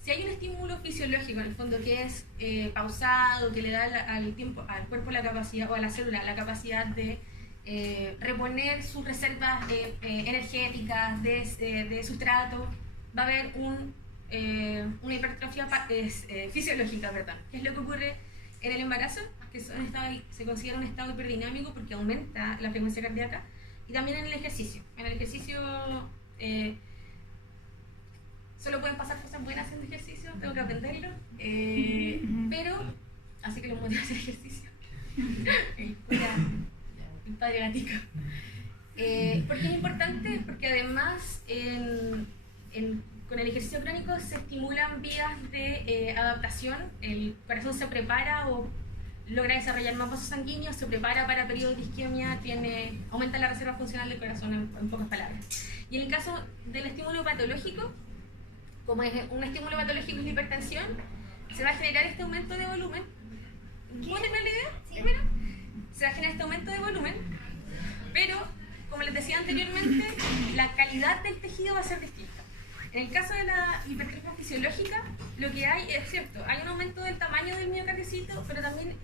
si hay un estímulo fisiológico en el fondo que es pausado, que le da al cuerpo la capacidad, o a la célula la capacidad de reponer sus reservas energéticas de sustrato, va a haber una hipertrofia fisiológica, que es lo que ocurre en el embarazo, que se considera un estado hiperdinámico porque aumenta la frecuencia cardíaca, y también en el ejercicio. En el ejercicio solo pueden pasar cosas buenas haciendo ejercicio, tengo que aprenderlo, pero así que los motivo a hacer ejercicio. El padre gatica. ¿Por qué es importante? Porque además con el ejercicio crónico se estimulan vías de adaptación, el corazón se prepara o logra desarrollar más vasos sanguíneos, se prepara para periodos de isquemia, aumenta la reserva funcional del corazón en pocas palabras. Y en el caso del estímulo patológico, como es un estímulo patológico es la hipertensión, se va a generar este aumento de volumen. ¿Puedo tener la idea? Sí. Primero, se va a generar este aumento de volumen, pero como les decía anteriormente, la calidad del tejido va a ser distinta. En el caso de la hipertrofia fisiológica, lo que hay es cierto, hay un aumento del tamaño del miocardiocito, pero también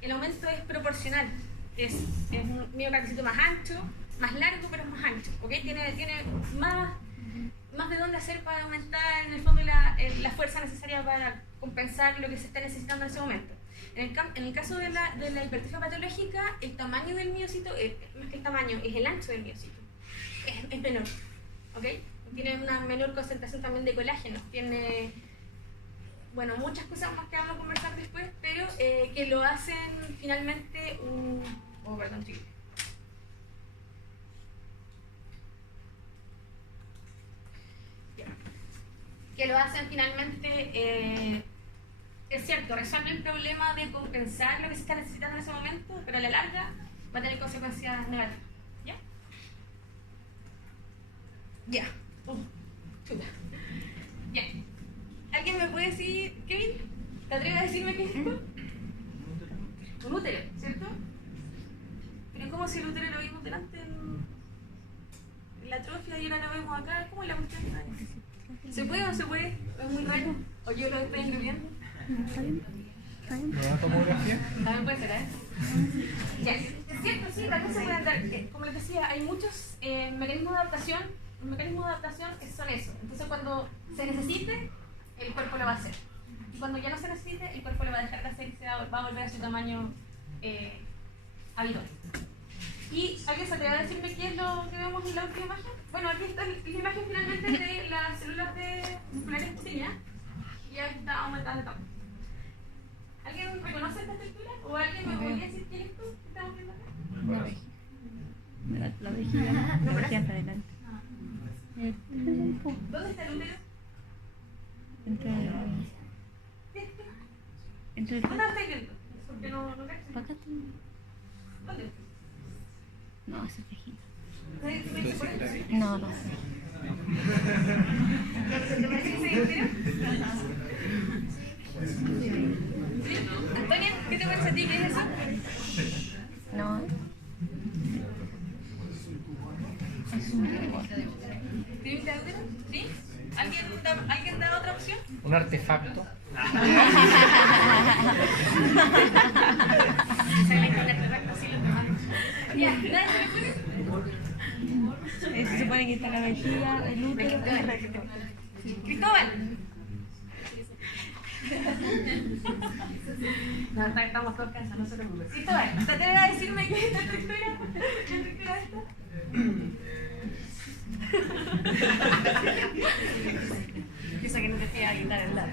el aumento es proporcional. Es un miocardiocito más ancho, más largo, pero es más ancho. ¿Okay? Tiene más de dónde hacer para aumentar en el fondo la fuerza necesaria para compensar lo que se está necesitando en ese momento. En el caso de la hipertrofia patológica, el tamaño del miocito, más que el tamaño, es el ancho del miocito. Es menor. ¿Okay? Tiene una menor concentración también de colágeno. Tiene, bueno, muchas cosas más que vamos a conversar después, pero que lo hacen finalmente un... Oh, perdón, chicos. Que lo hacen finalmente, es cierto, resuelve el problema de compensar lo que se está necesitando en ese momento, pero a la larga va a tener consecuencias negativas. ¿Ya? Ya. Chuta. Ya. ¿Alguien me puede decir, Kevin? ¿Te atreves a decirme qué es esto? Un útero, ¿cierto? Pero es como si el útero lo vimos delante en la atrofia y ahora lo vemos acá. ¿Cómo es la cuestión? ¿Se puede o no se puede? ¿Es muy raro? ¿O yo lo estoy incluyendo? ¿Nueva tomografía? También puede ser, ¿eh? Ya. Es cierto, sí, también se pueden dar. Como les decía, hay muchos mecanismos de adaptación. Los mecanismos de adaptación son eso. Entonces, cuando se necesite, el cuerpo lo va a hacer. Y cuando ya no se necesite, el cuerpo lo va a dejar de hacer y se va a volver a su tamaño habitual. ¿Y alguien se atreve a decirme qué es lo que vemos en la última imagen? Bueno, aquí está la imagen finalmente de las células musculares pequeñas. Y ya está aumentando el tamaño. ¿Alguien reconoce esta estructura? ¿O alguien me podría decir qué es esto que estamos viendo acá? La vejiga hacia adelante. ¿Dónde está el útero? Entre el... ¿Dónde estáis viendo? Porque no cacho. ¿Para acá está? ¿Dónde? No, ese es vejiga. ¿Nadie me dice por ahí? No, no. ¿Te parece que se útero? ¿Sí? Antonia, ¿qué te parece a ti? ¿Qué es eso? No. Es un rebote. ¿Tienes de útero? ¿Sí? ¿Alguien da otra opción? Un artefacto. Salen con el artefacto, sí, los demás. Ya, ¿nadie se le ocurre? Se supone que está la vejiga, el útero, el recto. Cristóbal. No, estamos todos cansados, no se preocupen. Cristóbal, ¿te atreves a decirme qué es esta estructura? ¿Qué estructura es esta? Piensa que no te queda quitar el lado.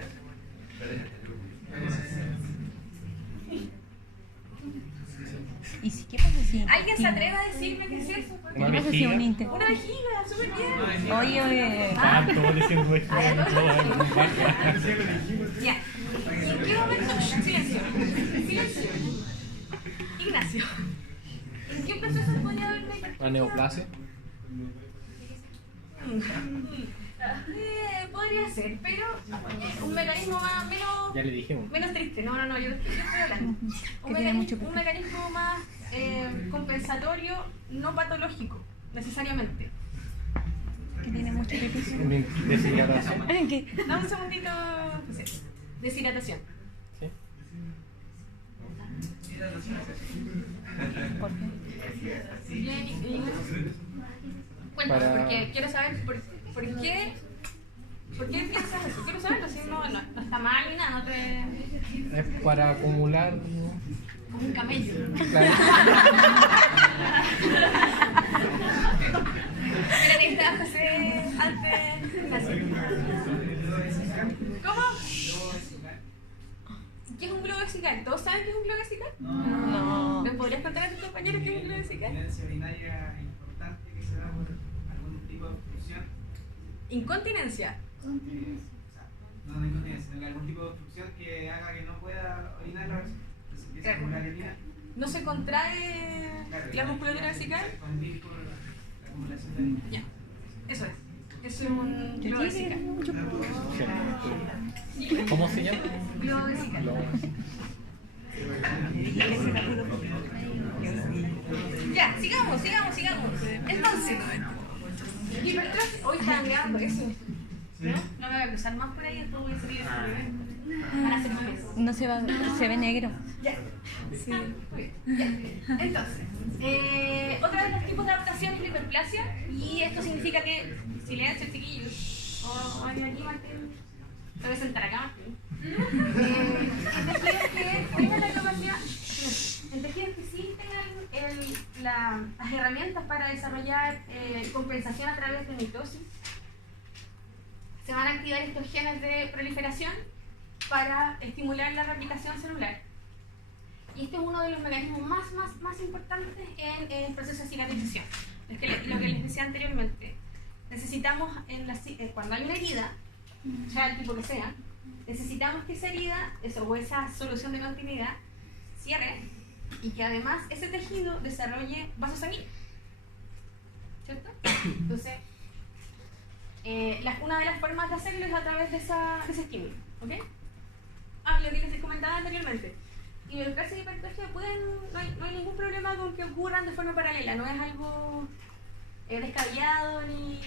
¿Y si qué pasa si... ¿Alguien se atreve a decirme qué es eso? ¿Qué pasa si un intento? Una vejiga, súper bien. Oye, Tanto diciendo esto. Ya. ¿Y en qué momento? Silencio. Silencio. Ignacio. ¿En qué proceso podría haber una hipertrofia? La neoplasia. Podría ser, pero un mecanismo menos... Ya le dijimos. Menos triste, no, yo estoy hablando. Un mecanismo más compensatorio, no patológico, necesariamente. que tiene mucho pepicio. Deshidratación. ¿Qué? Dame un segundito. Deshidratación. ¿Sí? ¿Por qué? Cuéntame, porque quiero saber por qué piensas eso. Quiero saberlo, si no está mal ni nada, no te... Es para acumular. Como un camello. Claro. Mira, necesitas José antes. vesical. ¿Todos saben qué es un globo vesical? No. ¿Les podrías contar a tus compañeros qué es un globo vesical? Incontinencia urinaria importante que se da por algún tipo de obstrucción. Incontinencia. O sea, no incontinencia, sino que algún tipo de obstrucción que haga que no pueda orinar la persona. Entonces empieza a acumular orina. ¿No se contrae la musculatura vesical? Se convive por la acumulación de orina. Ya. Eso es. Eso es un globo vesical. ¿Cómo se llama? Globo vesical. Ya, sigamos. Entonces, hipertrofia. Hoy están grabando eso. ¿No? No me voy a cruzar más por ahí, después voy a salir van a ser meses. No se va, se ve negro. Ya. Sí. Muy bien. Ya. Entonces, otra de los tipos de adaptación es la hiperplasia, y esto significa que, silencio, chiquillos, o aquí Martín, te voy a sentar acá, Martín. En tejidos que tengan la capacidad, en tejidos que sí tengan las herramientas para desarrollar compensación a través de mitosis, se van a activar estos genes de proliferación para estimular la replicación celular. Y este es uno de los mecanismos más importantes en el proceso de cicatrización. Es que lo que les decía anteriormente, necesitamos, cuando hay una herida, sea el tipo que sea, necesitamos que esa herida, o esa solución de continuidad, cierre, y que además ese tejido desarrolle vasos sanguíneos. ¿Cierto? Entonces, una de las formas de hacerlo es a través de ese estímulo. ¿Ok? Lo que les comentaba anteriormente. Y los casos de hipertrofia no hay ningún problema con que ocurran de forma paralela, no es algo descabellado ni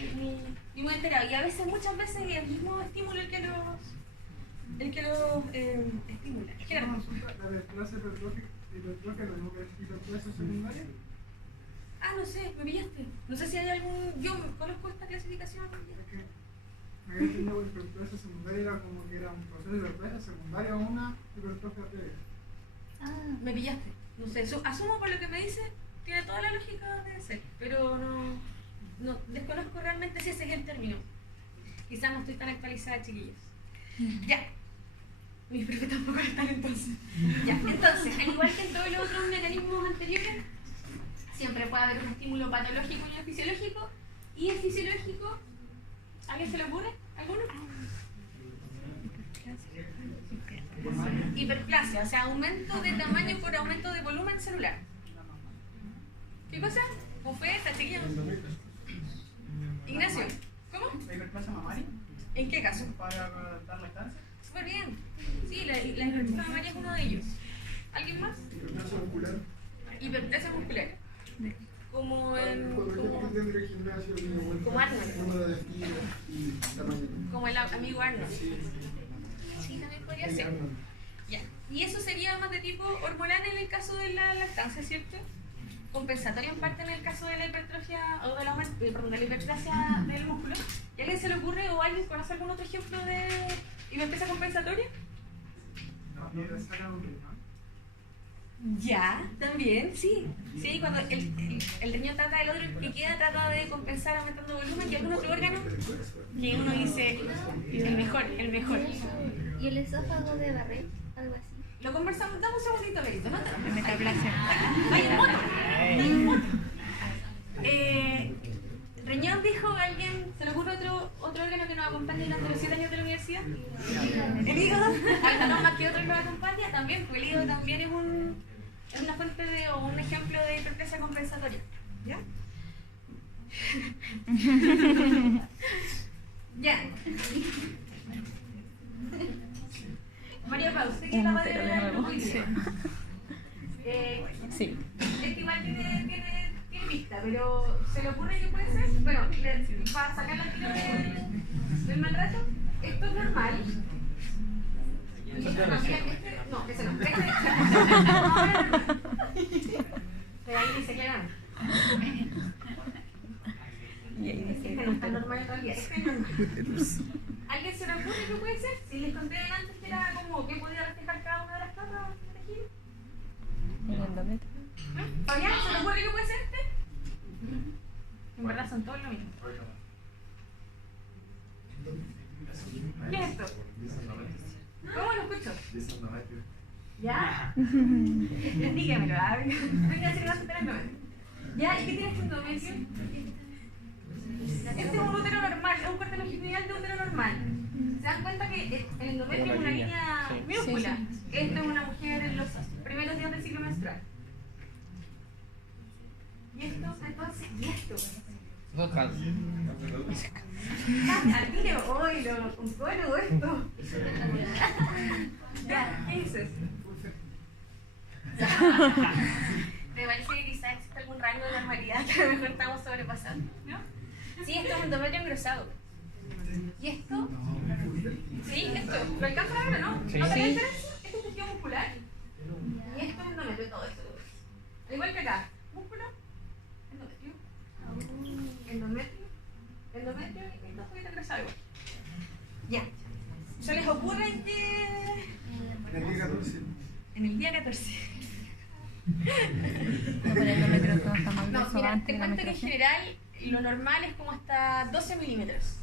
muy enterado. Y a veces, muchas veces, es el mismo estímulo el que los estimula. ¿La hiperplasia hipertrofia no es hiperplasia secundaria? No sé, me pillaste. No sé si hay algún... Yo conozco esta clasificación. Es que me había entendido que hiperplasia secundaria era como que era un proceso de hiperplasia secundaria a una hipertrofia previa. Me pillaste. No sé, asumo por lo que me dice, tiene toda la lógica de ser, pero no desconozco realmente si ese es el término. Quizás no estoy tan actualizada, chiquillos. Ya. Mis profes tampoco están entonces. Ya, entonces, al igual que en todos los otros mecanismos anteriores, siempre puede haber un estímulo patológico y un fisiológico. Y el fisiológico, ¿a alguien se le ocurre? ¿Alguno? Hiperplasia, o sea, aumento de tamaño por aumento de volumen celular. ¿Qué cosa? Bufeta, chiquillos. Ignacio, ¿cómo? ¿La hiperplasia mamaria? ¿En qué caso? ¿Para dar lactancia? Súper bien. Sí, la hiperplasia mamaria es uno de ellos. ¿Alguien más? Hiperplasia muscular. Hiperplasia muscular. Como en... Como Arnold. Número de fibras y tamaño. Como el amigo Arnold. Sí. Sí, también podría ser. Ya. Y eso sería más de tipo hormonal en el caso de la lactancia, ¿cierto? Compensatorio en parte en el caso de la hipertrofia o de la hiperplasia del músculo. ¿Y a alguien se le ocurre o alguien conoce algún otro ejemplo de hiperplasia compensatoria? No te sacan un riñón. Ya, también, sí. Sí, cuando el riñón trata del otro que queda, trata de compensar aumentando volumen, y algún otro órgano que uno dice el mejor. ¿Y el esófago de Barrett? Algo así. Lo conversamos, dame un segundito, Berito, ¿no? Metaplasia. Hay un moto. Riñón, dijo alguien, ¿se le ocurre otro órgano que nos acompaña durante los 7 años de la universidad? ¿El hígado? ¿Alguno más que otro que nos acompaña? También, pues el hígado también es una fuente o un ejemplo de hiperplasia compensatoria. ¿Ya? Ya. María Pau, ¿usted qué es la madre de la glucosidad? Sí. Es que igual tiene pista, pero ¿se le ocurre que puede ser? Bueno, va a sacar la tiro del mal rato. Esto es normal. Y esto también, no, ese no. Pero ahí dice claro. Este no está normal en realidad. Este es normal. ¿Alguien se le ocurre que puede ser? Si les conté antes que era como que podía reflejar cada una de las capas del tejido. El endometrio. ¿Fabián, se le ocurre que puede ser este? En verdad son todos lo mismo. ¿Qué es esto? ¿Cómo lo escucho? ¿Ya? Dígamelo, venga a hacer más de endometrio. ¿Ya? ¿Y qué tiene este endometrio? Este es un útero normal, es un corte longitudinal de útero normal. ¿Se dan cuenta que el endometrio es una línea minúscula? Esto es una mujer en los primeros días del ciclo menstrual. ¿Y esto? Entonces, ¿y esto? Dos cáncer. Al tiro, hoy lo concuerdo esto. Ya, ¿qué dices? ¿Te parece que quizás existe algún rango de normalidad que a lo mejor estamos sobrepasando? ¿No? Sí, esto es un endometrio engrosado. ¿Y esto? Sí, esto. ¿Lo alcanzan a ver o no? Sí. ¿No te diferencia? Este es tejido muscular. Y esto es endometrio, todo eso. Al igual que acá. Músculo, endometrio. Endometrio y esto un poquito engrosado igual. Ya. ¿Se les ocurre que...? En el día 14. En el día 14. No, mira, te cuento que en general lo normal es como hasta 12 milímetros.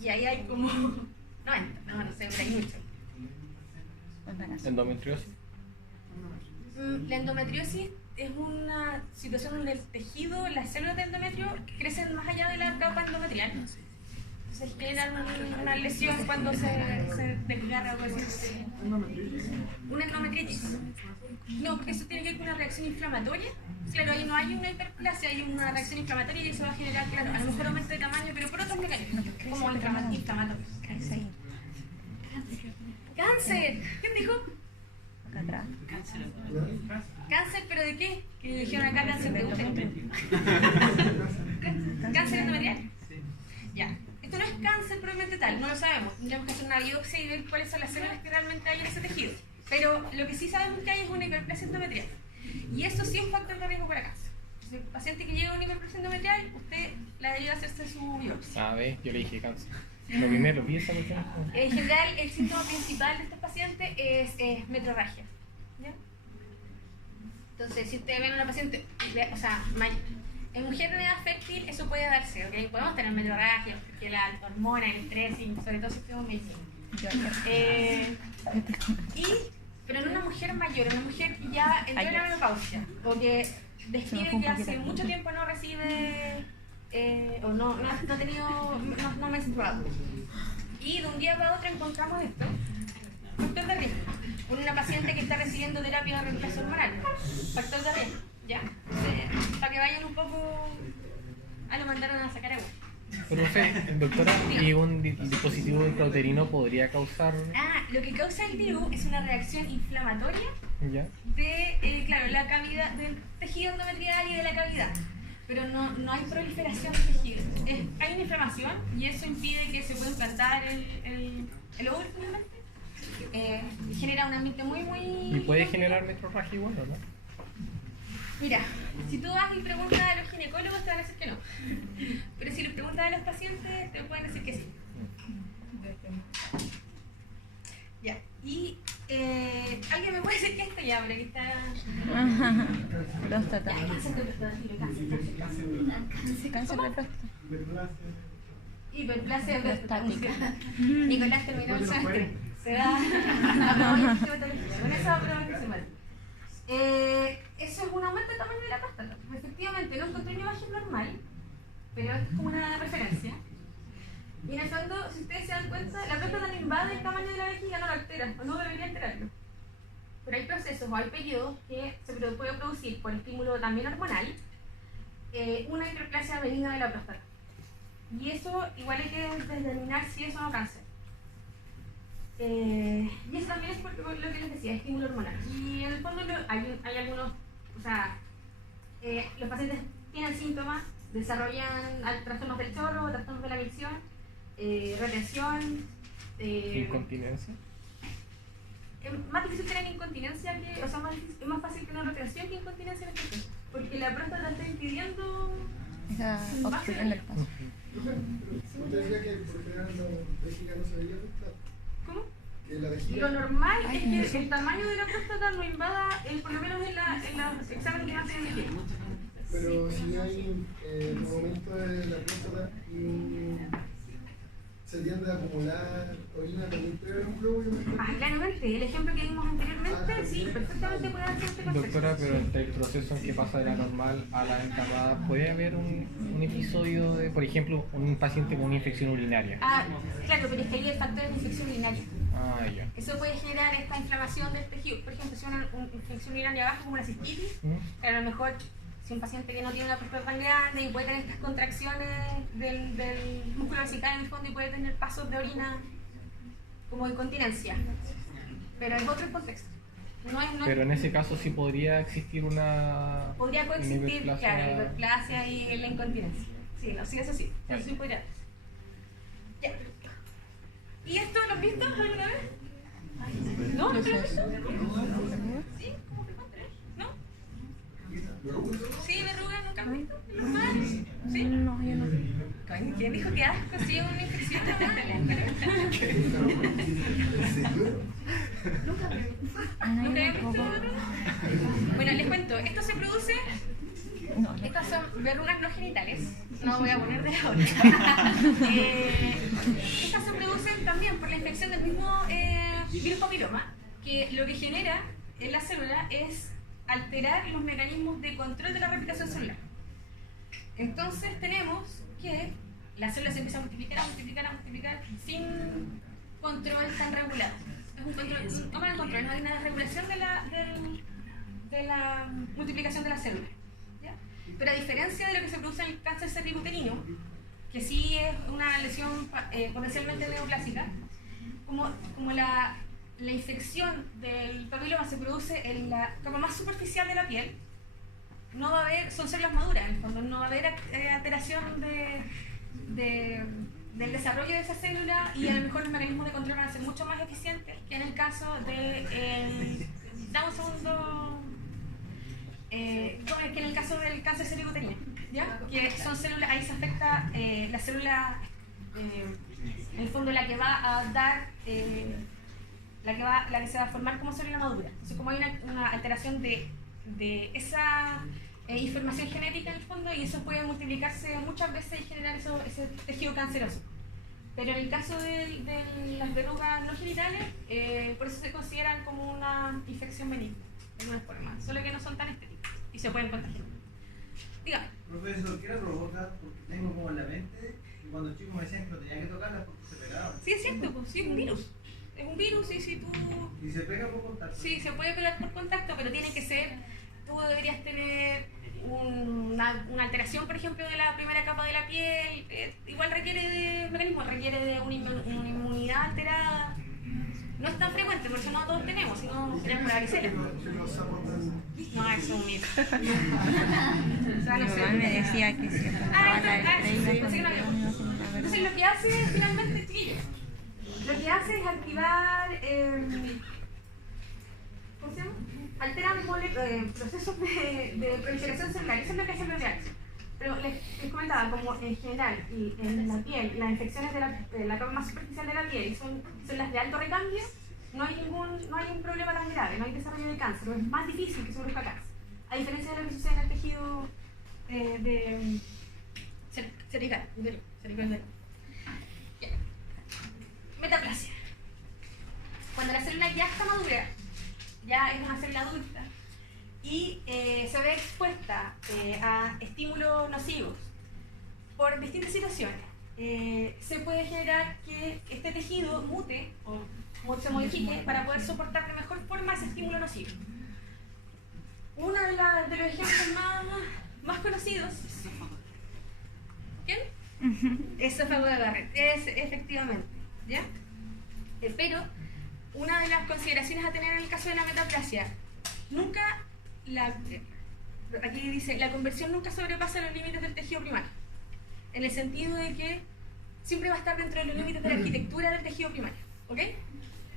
Y ahí hay como 90, no sé, pero hay mucho. Endometriosis. La endometriosis es una situación donde el tejido, las células de endometrio crecen más allá de la capa endometrial. Entonces generan una lesión cuando se desgarra o algo así. Una endometritis. No, porque eso tiene que ver con una reacción inflamatoria. Claro, ahí no hay una hiperplasia, hay una reacción inflamatoria y eso va a generar, claro, a lo mejor aumento de tamaño, pero por otros mecanismos, como inflamatorios. ¡Cáncer! ¿Quién dijo? Acá atrás. ¿Cáncer, pero de qué? Que le dijeron acá cáncer de útero. ¿Cáncer endometrial? Ya. Esto no es cáncer propiamente tal, no lo sabemos. Tendríamos que hacer una biopsia y ver cuáles son las células que realmente hay en ese tejido. Pero lo que sí sabemos que hay es una hiperplasia endometrial. Y eso sí es un factor de riesgo para cáncer. Si el paciente que llega a una hiperplasia endometrial, usted la debería hacerse su biopsia. A ver, yo le dije cáncer. Lo primero, vi esa cuestión. En general, el síntoma principal de estos pacientes es metrorragia. ¿Ya? Entonces, si ustedes ven a una paciente, o sea, en mujer en edad fértil, eso puede darse, ¿ok? Podemos tener metrorragia, porque la hormona, el estrés, y sobre todo si estamos medicina. Pero en una mujer mayor, en una mujer que ya entró en la menopausia, o que describe que hace mucho tiempo no recibe, o no ha tenido, no menstruado, y de un día para otro encontramos esto, factor de riesgo, con una paciente que está recibiendo terapia de reemplazo hormonal, factor de riesgo, ¿ya? Para que vayan un poco, lo mandaron a sacar agua. Pero doctora, ¿y un dispositivo intrauterino podría causar...? Lo que causa el virus es una reacción inflamatoria ¿Ya? de, claro, la cavidad, del tejido endometrial y de la cavidad. Pero no hay proliferación de tejido. Hay una inflamación y eso impide que se pueda implantar el óvulo finalmente. Genera un ambiente muy... ¿Y puede generar metrorragia igual o no? Mira, si tú vas y preguntas a los ginecólogos te van a decir que no. Pero si les preguntas a los pacientes te pueden decir que sí. Ya, y alguien me puede decir que esto ya, pero que está... Próstata. Ya, cáncer de próstata, Cáncer de próstata. Hiperplasia prostática. Nicolás terminó el semestre. Se da a con eso aprobamos el mal. Eso es un aumento de tamaño de la próstata. Efectivamente, no encontré una imagen normal, pero esto es como una referencia. Y en el fondo, si ustedes se dan cuenta, la próstata no invade el tamaño de la vejiga, no lo altera, o no debería alterarlo. Pero hay procesos o hay periodos que se puede producir por estímulo también hormonal una hiperplasia benigna de la próstata. Y eso igual hay que determinar si es o no cáncer. Y eso también es por lo que les decía, estímulo hormonal. Y en el fondo hay algunos, o sea, los pacientes tienen síntomas, desarrollan trastornos del chorro, trastornos de la micción, retención. ¿Incontinencia? Es más difícil tener incontinencia que, o sea, es más fácil tener retención que incontinencia en este caso, porque la próstata está impidiendo. Obstruyen el paso. Usted decía que por general la vejiga no se veía afectada. ¿Cómo? Que la vejiga... Lo normal es que el tamaño de la próstata no invada, por lo menos en los exámenes que más se hacen. Pero si hay un aumento de la próstata y se tiende a acumular orina también dentro del globo. Claramente, el ejemplo que vimos anteriormente, sí, perfectamente puede darse este contexto. Doctora, pero entre el proceso en que pasa de la normal a la encarnada, ¿puede haber un episodio de, por ejemplo, un paciente con una infección urinaria? Claro, pero es que hay el factor de infección urinaria. Ya. Eso puede generar esta inflamación del tejido. Por ejemplo, si una infección urinaria baja como la cistitis, a lo mejor si un paciente que no tiene una próstata tan grande y puede tener estas contracciones del músculo vesical en el fondo y puede tener pasos de orina como incontinencia. Pero es otro contexto. Pero en ese caso sí podría existir una... Podría coexistir, claro, la hiperplasia y la incontinencia. Sí, no, sí, eso sí. Eso sí podría. Ya. ¿Y esto lo has visto alguna vez? ¿No? ¿No te lo has visto? ¿Sí? ¿Cómo te encuentras? ¿No? ¿Sí, verrugas nunca has visto? ¿Normal? ¿Sí? No, yo no. ¿Quién dijo que asco? ¿Sí? ¿Una infección? ¿Nunca había visto verrugas? Bueno, les cuento. Esto se produce... Estas son verrugas no genitales. No voy a poner de la otra. Estas se producen también por la infección del mismo virus papiloma, que lo que genera en la célula es alterar los mecanismos de control de la replicación celular. Entonces tenemos que la célula se empieza a multiplicar sin control tan regulado. Es un control, no mal control, no hay una regulación de la multiplicación de la célula. Pero a diferencia de lo que se produce en el cáncer cervicuterino, que sí es una lesión potencialmente neoplásica, como la infección del papiloma se produce en la capa más superficial de la piel, no va a haber, son células maduras en el fondo, no va a haber alteración del desarrollo de esa célula y a lo mejor los mecanismos de control van a ser mucho más eficientes que en el caso de... dame un segundo... que en el caso del cáncer cervicuterino, ¿ya? Que son células, ahí se afecta la célula, en el fondo la que va a dar, la que se va a formar como célula madura. Entonces, como hay una alteración de esa información genética en el fondo, y eso puede multiplicarse muchas veces y generar ese tejido canceroso. Pero en el caso de las verrugas no genitales, por eso se consideran como una infección benigna, de alguna forma, solo que no son tan estéticas y se pueden contagiar. Dígame. Profesor, ¿qué la provoca? Porque tengo como en la mente, y cuando chicos me decían que no tenía que tocarla porque se pegaban. Sí, es cierto, pues, sí, es un virus. Es un virus y si tú... ¿Y se pega por contacto? Sí, se puede pegar por contacto, pero tiene que ser... Tú deberías tener una alteración, por ejemplo, de la primera capa de la piel. Igual requiere de mecanismos, requiere de una inmunidad alterada. No es tan frecuente, por eso no todos tenemos, sino tenemos la varicela. No, eso es un mito. Me decía que si entonces lo que hace finalmente, chiquillos, lo que hace es activar, ¿cómo se llama? Alteran procesos de proliferación celular, eso es lo que hace el VIH. Pero les comentaba, como en general, y en la piel, las infecciones de la capa más superficial de la piel, y son células de alto recambio, no hay un problema tan grave, no hay desarrollo de cáncer, es más difícil que se produzca cáncer. A diferencia de lo que sucede en el tejido cervical. Metaplasia. Cuando la célula ya está madura, ya es una célula adulta, y se ve expuesta a estímulos nocivos por distintas situaciones, se puede generar que este tejido mute o se modifique para poder soportar de mejor forma ese estímulo nocivo. Uno de los ejemplos más conocidos, ¿quién? Esófago de Barrett, es efectivamente, ¿ya? Pero una de las consideraciones a tener en el caso de la metaplasia, aquí dice, la conversión nunca sobrepasa los límites del tejido primario, en el sentido de que siempre va a estar dentro de los límites de la arquitectura del tejido primario, ¿ok?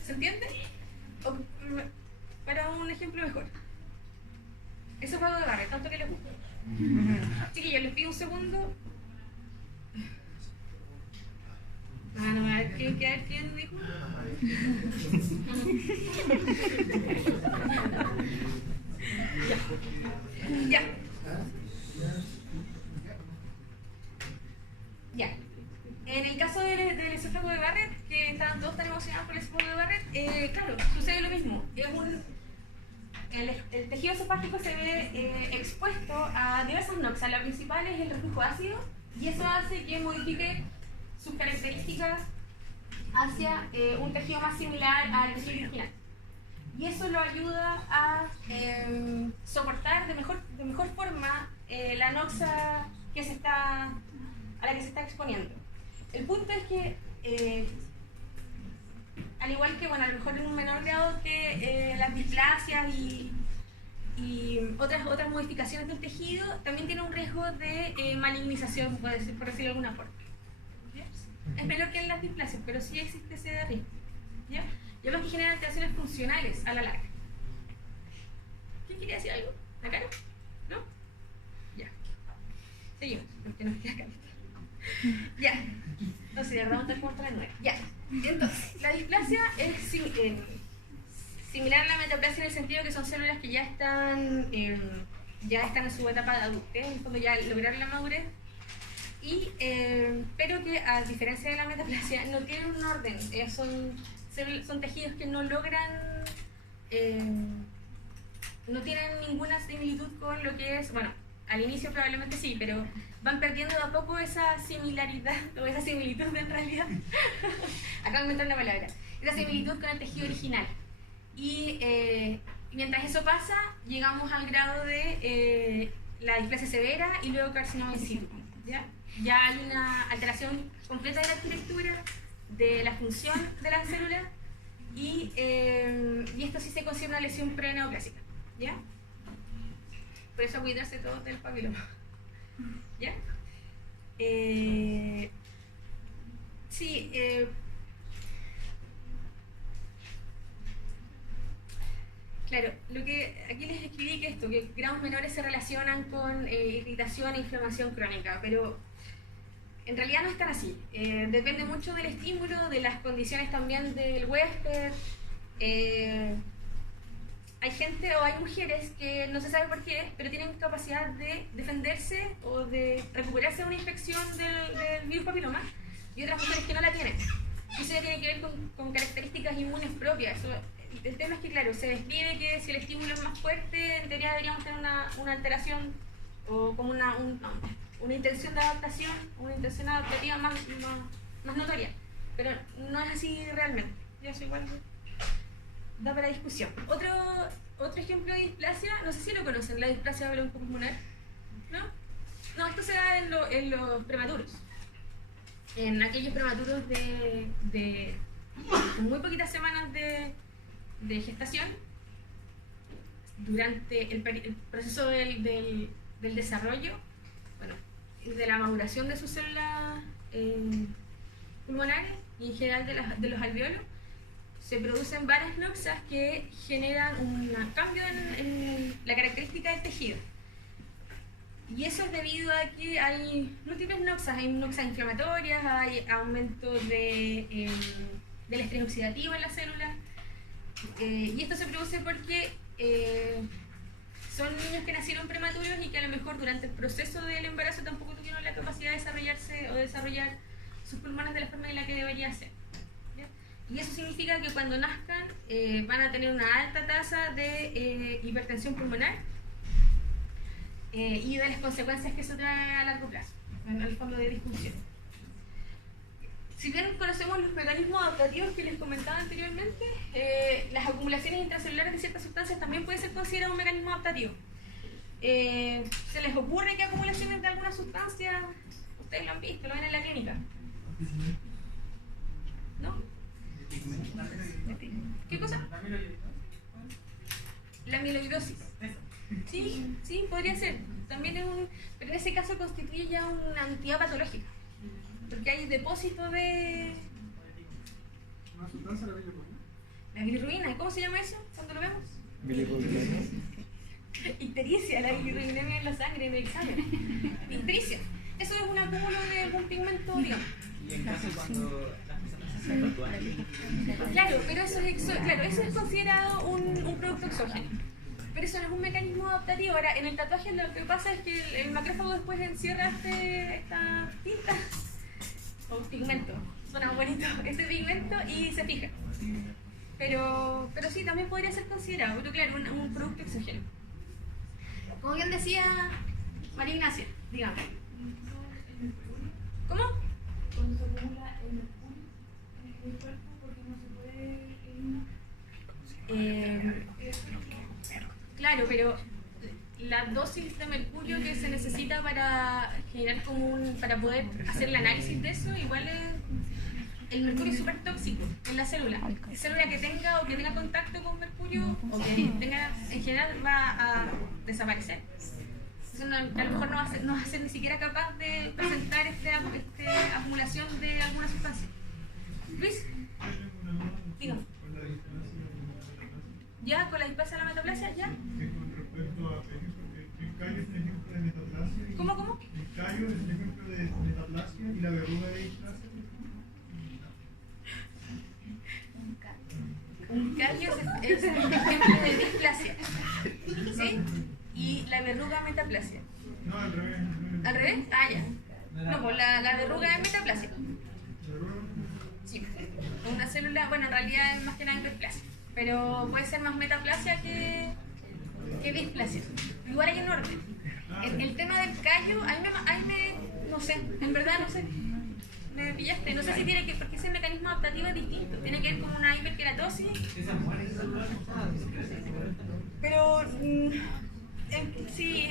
¿Se entiende? Para un ejemplo mejor. Eso fue algo de Barrett, tanto que les gusta. Chiquillos, les pido un segundo. No, a ver, ¿quién dijo? Ya. Ya. En el caso del esófago de relacionados con el síndrome de Barrett, claro, sucede lo mismo. El tejido esofágico se ve expuesto a diversas noxas. La principal es el reflujo ácido y eso hace que modifique sus características hacia un tejido más similar al tejido original. Y eso lo ayuda a soportar de mejor forma la noxa a la que se está exponiendo. El punto es que, al igual que, bueno, a lo mejor en un menor grado que las displasias y otras modificaciones del tejido, también tiene un riesgo de malignización, por decirlo de alguna forma. ¿Ya? Es menor que en las displasias, pero sí existe ese riesgo. ¿Ya? Y además que genera alteraciones funcionales a la larga. ¿Quién quería decir algo? ¿La cara? ¿No? Ya. Seguimos, porque nos queda caleta. Ya. Entonces, de verdad, vamos a estar como 9. Ya. Entonces, la displasia es similar a la metaplasia en el sentido que son células que ya están en su etapa de adultez, en el fondo ya lograron la madurez, pero que a diferencia de la metaplasia no tienen un orden, son tejidos que no logran, no tienen ninguna similitud con lo que es, bueno, al inicio probablemente sí, pero van perdiendo de a poco esa similaridad, o esa similitud en realidad, acabo de inventar una palabra, esa similitud con el tejido original. Y mientras eso pasa, llegamos al grado de la displasia severa y luego carcinoma in situ. Ya hay una alteración completa de la arquitectura, de la función de la célula, y esto sí se considera una lesión preneoplásica. ¿Ya? Por eso cuidarse todos del papiloma. ¿Ya? Sí, claro, lo que aquí les escribí que grados menores se relacionan con irritación e inflamación crónica, pero en realidad no es tan así. Depende mucho del estímulo, de las condiciones también del huésped. Hay gente o hay mujeres que no se sabe por qué, pero tienen capacidad de defenderse o de recuperarse de una infección del virus papiloma, y otras mujeres que no la tienen. Y eso ya tiene que ver con características inmunes propias. El tema es que, claro, se describe que si el estímulo es más fuerte, en teoría deberíamos tener una alteración o como una intención de adaptación, una intención adaptativa más notoria. Pero no es así realmente. Ya eso igual da para discusión. Otro ejemplo de displasia, no sé si lo conocen, la displasia broncopulmonar. ¿No? No, esto se da en los prematuros. En aquellos prematuros con muy poquitas semanas de gestación, durante el proceso del desarrollo, bueno, de la maduración de sus células pulmonares y en general de los alveolos, se producen varias noxas que generan un cambio en la característica del tejido. Y eso es debido a que hay múltiples noxas, hay noxas inflamatorias, hay aumento del estrés oxidativo en la célula, y esto se produce porque son niños que nacieron prematuros y que a lo mejor durante el proceso del embarazo tampoco tuvieron la capacidad de desarrollarse o de desarrollar sus pulmones de la forma en la que debería ser. ¿Ya? Y eso significa que cuando nazcan van a tener una alta tasa de hipertensión pulmonar y de las consecuencias que eso trae a largo plazo, en el fondo de disfunción. Si bien conocemos los mecanismos adaptativos que les comentaba anteriormente, las acumulaciones intracelulares de ciertas sustancias también puede ser considerado un mecanismo adaptativo. ¿Se les ocurre que acumulaciones de alguna sustancia, ustedes lo han visto, lo ven en la clínica? ¿No? ¿Qué cosa? La amiloidosis. Sí, podría ser. También pero en ese caso constituye ya una entidad patológica. Porque hay depósito de... ¿Una sustancia, la bilirrubina? La bilirrubina, ¿cómo se llama eso cuando lo vemos? Bilirrubina. Ictericia, la bilirrubinemia en la sangre, en el examen. Ictericia. Eso es un acúmulo de algún pigmento, digamos. Y en caso cuando las personas se hacen tatuajes. Claro, pero eso es considerado un producto exógeno. Pero eso no es un mecanismo adaptativo. Ahora, en el tatuaje lo que pasa es que el macrófago después encierra esta tinta o pigmento. suena bonito este pigmento y se fija. Pero sí, también podría ser considerado, pero claro, un producto exógeno. Como bien decía María Ignacia, digamos. ¿Cómo? Cuando se acumula el mercurio en el cuerpo, porque no se puede eliminar. Claro, pero la dosis de mercurio que se necesita para generar para poder hacer el análisis de eso, igual el mercurio es súper tóxico en la célula. La célula que tenga contacto con mercurio o que tenga en general va a desaparecer. Eso a lo mejor no va a ser ni siquiera capaz de presentar esta acumulación de alguna sustancia. Luis, dígame. ¿Ya? ¿Con la dispersa de la metaplasia? ¿Ya? Con respecto a, por ejemplo, el callo es un ejemplo de metaplasia. ¿Cómo? El callo es un ejemplo de metaplasia y la verruga de displasia. Un callo es un ejemplo de displasia. ¿Sí? Y la verruga metaplasia. No, al revés. ¿Al revés? Ah, ya. No, pues la verruga es metaplasia. Sí. Una célula, bueno, en realidad es más que nada hiperplasia. Pero puede ser más metaplasia que displasia. Igual hay un orden. El tema del callo, ahí me no sé, en verdad no sé. Me pillaste, no sé si tiene que, porque ese mecanismo adaptativo es distinto. Tiene que ver con una hiperkeratosis. Pero sí.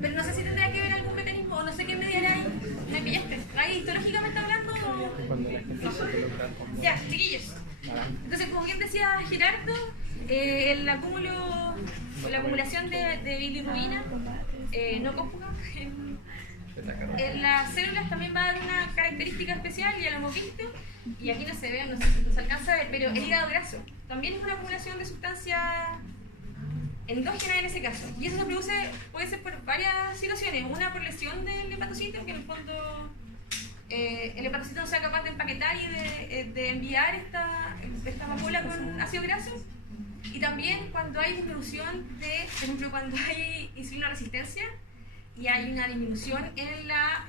Pero no sé si tendrá que ver algún mecanismo, o no sé qué me dirá ahí. Me pillaste. Ahí, histológicamente hablando. Ya, chiquillos. Entonces, como bien decía Gerardo, la acumulación de bilirrubina no cófuga en las células también va a dar una característica especial, ya lo hemos visto, y aquí no se ve, no se alcanza a ver, pero el hígado graso también es una acumulación de sustancia endógena en ese caso, y eso se produce, puede ser por varias situaciones. Una, por lesión del hepatocito, que en el fondo el hepatocito no sea capaz de empaquetar y de enviar esta amapola con ácido graso. Y también cuando hay disminución de, por ejemplo, cuando hay insulina resistencia y hay una disminución en la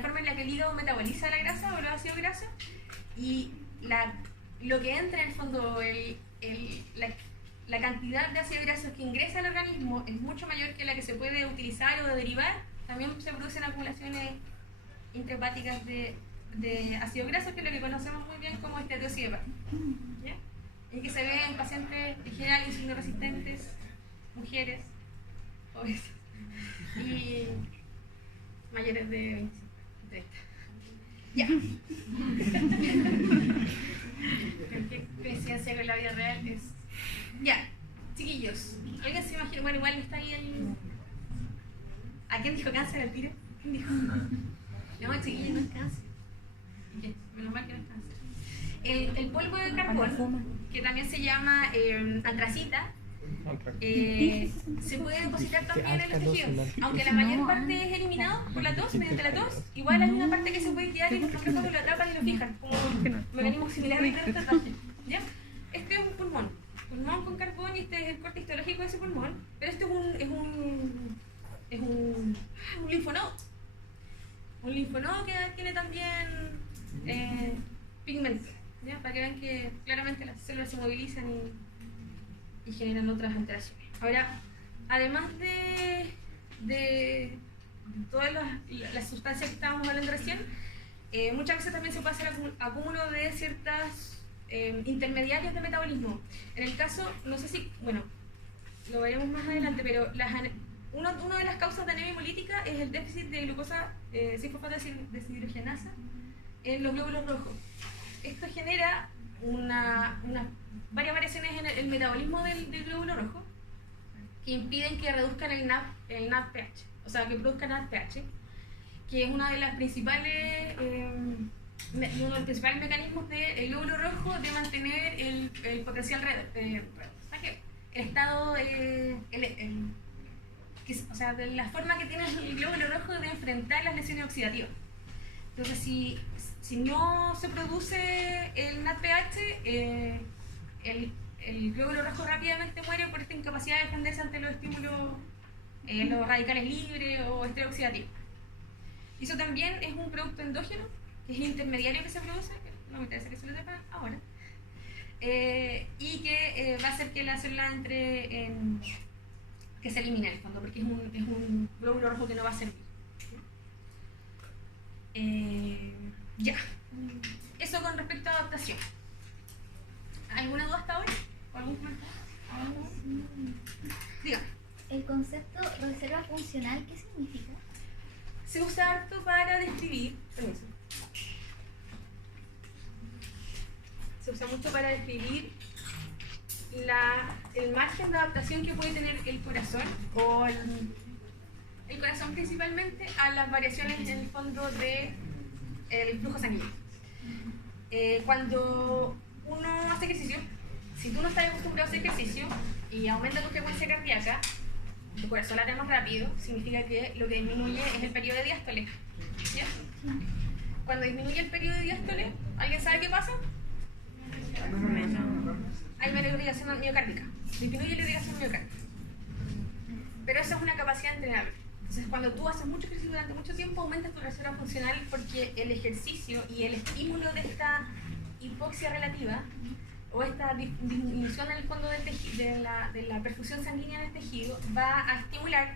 forma en la que el hígado metaboliza la grasa o el ácido graso, y lo que entra en el fondo, la cantidad de ácido graso que ingresa al organismo es mucho mayor que la que se puede utilizar o derivar, también se producen acumulaciones intrahepáticas de ácido graso, que es lo que conocemos muy bien como esteatosis hepática. ¿Ya? Y que se ve en pacientes en general insulinoresistentes, mujeres, obesas y mayores de 30. Ya. ¿Qué coincidencia con la vida real es? Ya, chiquillos. ¿Alguien se imagina? Bueno, igual está ahí el... ¿A quién dijo cáncer al tiro? ¿Quién dijo? No, chiquillos, no es cáncer. Menos mal que no es cáncer. El polvo de carbón, que también se llama antracita, se puede depositar también en los tejidos. Aunque la mayor parte es eliminado por la tos, mediante la tos, igual hay una parte que se puede quedar y los reflejos lo atrapan y lo fijan, como un mecanismo similar de tatuaje. ¿Ya? Este es un pulmón con carbón, y este es el corte histológico de ese pulmón, pero este es un linfonodo. Un linfonodo que tiene también pigmento, ¿ya? Para que vean que claramente las células se movilizan y generan otras alteraciones. Ahora, además de todas las sustancias que estábamos hablando recién, muchas veces también se puede hacer acúmulo de ciertas intermediarios de metabolismo. En el caso, no sé si, bueno, lo veremos más adelante, pero una de las causas de anemia hemolítica es el déficit de glucosa 6-fosfato deshidrogenasa en los glóbulos rojos. Esto genera varias variaciones en el metabolismo del glóbulo rojo que impiden que reduzcan el NADPH, o sea, que produzcan NADPH, que es uno de los principales mecanismos del glóbulo rojo de mantener el potencial el estado, o sea, de la forma que tiene el glóbulo rojo de enfrentar las lesiones oxidativas. Entonces, si no se produce el NADPH, el glóbulo rojo rápidamente muere por esta incapacidad de defenderse ante los estímulos, los radicales libres o estrés oxidativo. Y eso también es un producto endógeno, que es el intermediario que se produce, que no me interesa que se lo sepan ahora, y que va a hacer que la célula entre en... que se elimine en el fondo, porque es un glóbulo rojo que no va a servir. Ya. Eso con respecto a adaptación. ¿Alguna duda hasta ahora? ¿Algún comentario? Dígame. El concepto reserva funcional, ¿qué significa? Se usa harto para describir, permiso. Se usa mucho para describir el margen de adaptación que puede tener el corazón, o el corazón principalmente, a las variaciones en el fondo del flujo sanguíneo. Cuando uno hace ejercicio, si tú no estás acostumbrado a hacer ejercicio y aumenta tu frecuencia cardíaca, tu corazón late más rápido, significa que lo que disminuye es el periodo de diástole. ¿Ya? Cuando disminuye el periodo de diástole, ¿alguien sabe qué pasa? Hay menos irrigación miocárdica. Disminuye la irrigación miocárdica. Pero esa es una capacidad entrenable. Entonces, cuando tú haces mucho ejercicio durante mucho tiempo, aumentas tu reserva funcional porque el ejercicio y el estímulo de esta hipoxia relativa o esta disminución en el fondo de la perfusión sanguínea en el tejido va a estimular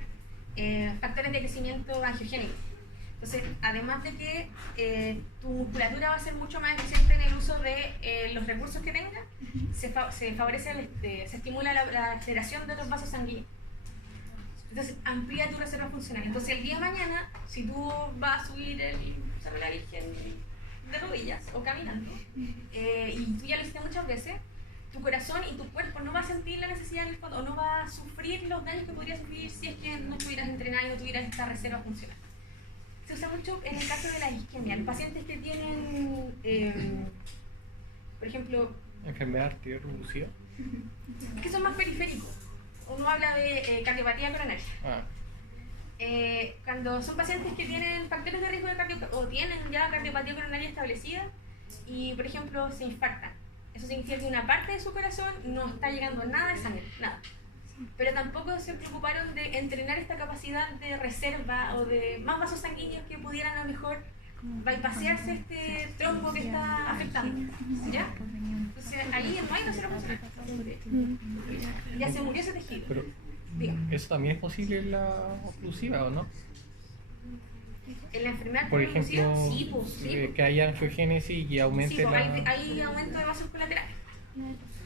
factores de crecimiento angiogénico. Entonces, además de que tu musculatura va a ser mucho más eficiente en el uso de los recursos que tenga, se favorece, se estimula la aceleración de los vasos sanguíneos. Entonces, amplía tu reserva funcional. Entonces, el día de mañana, si tú vas a subir el celular de rodillas o caminando, y tú ya lo hiciste muchas veces, tu corazón y tu cuerpo no va a sentir la necesidad en el fondo, o no va a sufrir los daños que podría sufrir si es que no estuvieras entrenado y no tuvieras esta reserva funcional. Se usa mucho en el caso de la isquemia. Los pacientes que tienen, por ejemplo, enfermedad arterial reducida, que son más periféricos. Uno habla de cardiopatía coronaria. Cuando son pacientes que tienen factores de riesgo de cardiopatía o tienen ya cardiopatía coronaria establecida y, por ejemplo, se infartan. Eso significa que una parte de su corazón no está llegando nada de sangre, nada. Pero tampoco se preocuparon de entrenar esta capacidad de reserva o de más vasos sanguíneos que pudieran a lo mejor bypasearse este trombo que está afectando. ¿Ya? Entonces ahí no hay reserva funcional. Ya se murió ese tejido. Pero dígame. ¿Eso también es posible en la oclusiva o no? En la enfermedad por ejemplo, sí, pues, que haya angiogénesis y aumente sí, pues, la... hay aumento de vasos colaterales.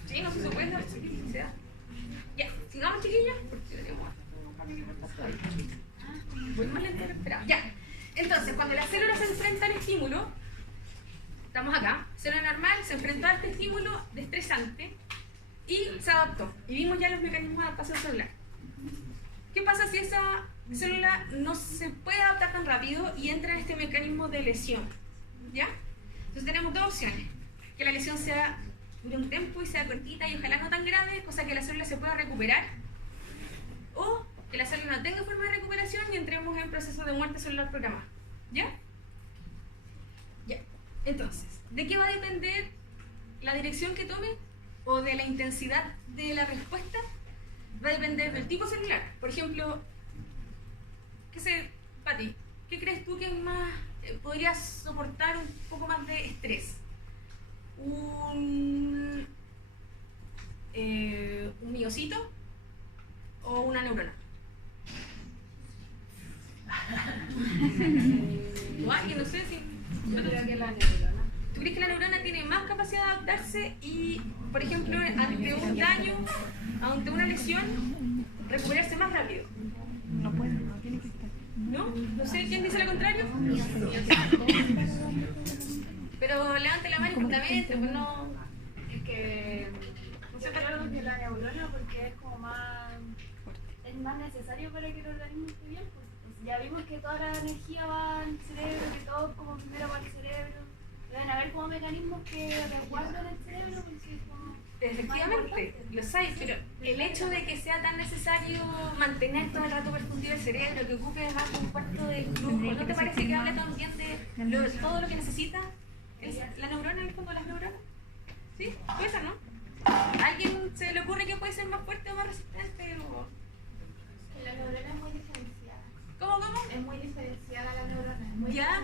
Sí, no sé si se puede dar, se da. Ya, sigamos, chiquillas, porque tenemos un cambio importante. Voy más lento que esperaba. Ya, entonces, cuando la célula se enfrenta al estímulo, estamos acá, célula normal se enfrentó a este estímulo estresante y se adaptó. Y vimos ya los mecanismos de adaptación celular. ¿Qué pasa si esa célula no se puede adaptar tan rápido y entra en este mecanismo de lesión? ¿Ya? Entonces tenemos dos opciones. Que la lesión sea dure un tiempo y sea cortita y ojalá no tan grave, cosa que la célula se pueda recuperar. O que la célula no tenga forma de recuperación y entremos en proceso de muerte celular programada. ¿Ya? Ya. Entonces, ¿de qué va a depender la dirección que tome o de la intensidad de la respuesta? Va a depender del tipo celular. Por ejemplo, Pati, ¿qué crees tú que es más, podrías soportar un poco más de estrés? ¿Un miocito o una neurona? ¿O alguien? No sé si... Yo creo que la neurona. ¿Tú crees que la neurona tiene más capacidad de adaptarse y, por ejemplo, ante un daño, ante una lesión, recuperarse más rápido? No puede, no tiene que estar. ¿No? No sé, ¿quién dice lo contrario? Pero levante la mano importantemente, pues no... Es que yo creo que la neurona porque es como más... es más necesario para que el organismo esté bien. Pues ya vimos que toda la energía va al cerebro, que todo como primero va al cerebro. Deben haber como mecanismos que resguardan el cerebro porque es como... Efectivamente, lo sabes, pero el hecho de que sea tan necesario mantener todo el rato perfundido el cerebro, que ocupe más de un cuarto del flujo, ¿no te parece que habla también de todo lo que necesita la neurona en el fondo de las neuronas? ¿Sí? Puede ser, ¿no? ¿A alguien se le ocurre que puede ser más fuerte o más resistente? O... La neurona es muy diferenciada. ¿Cómo? Es muy diferenciada la neurona, es muy ¿Ya?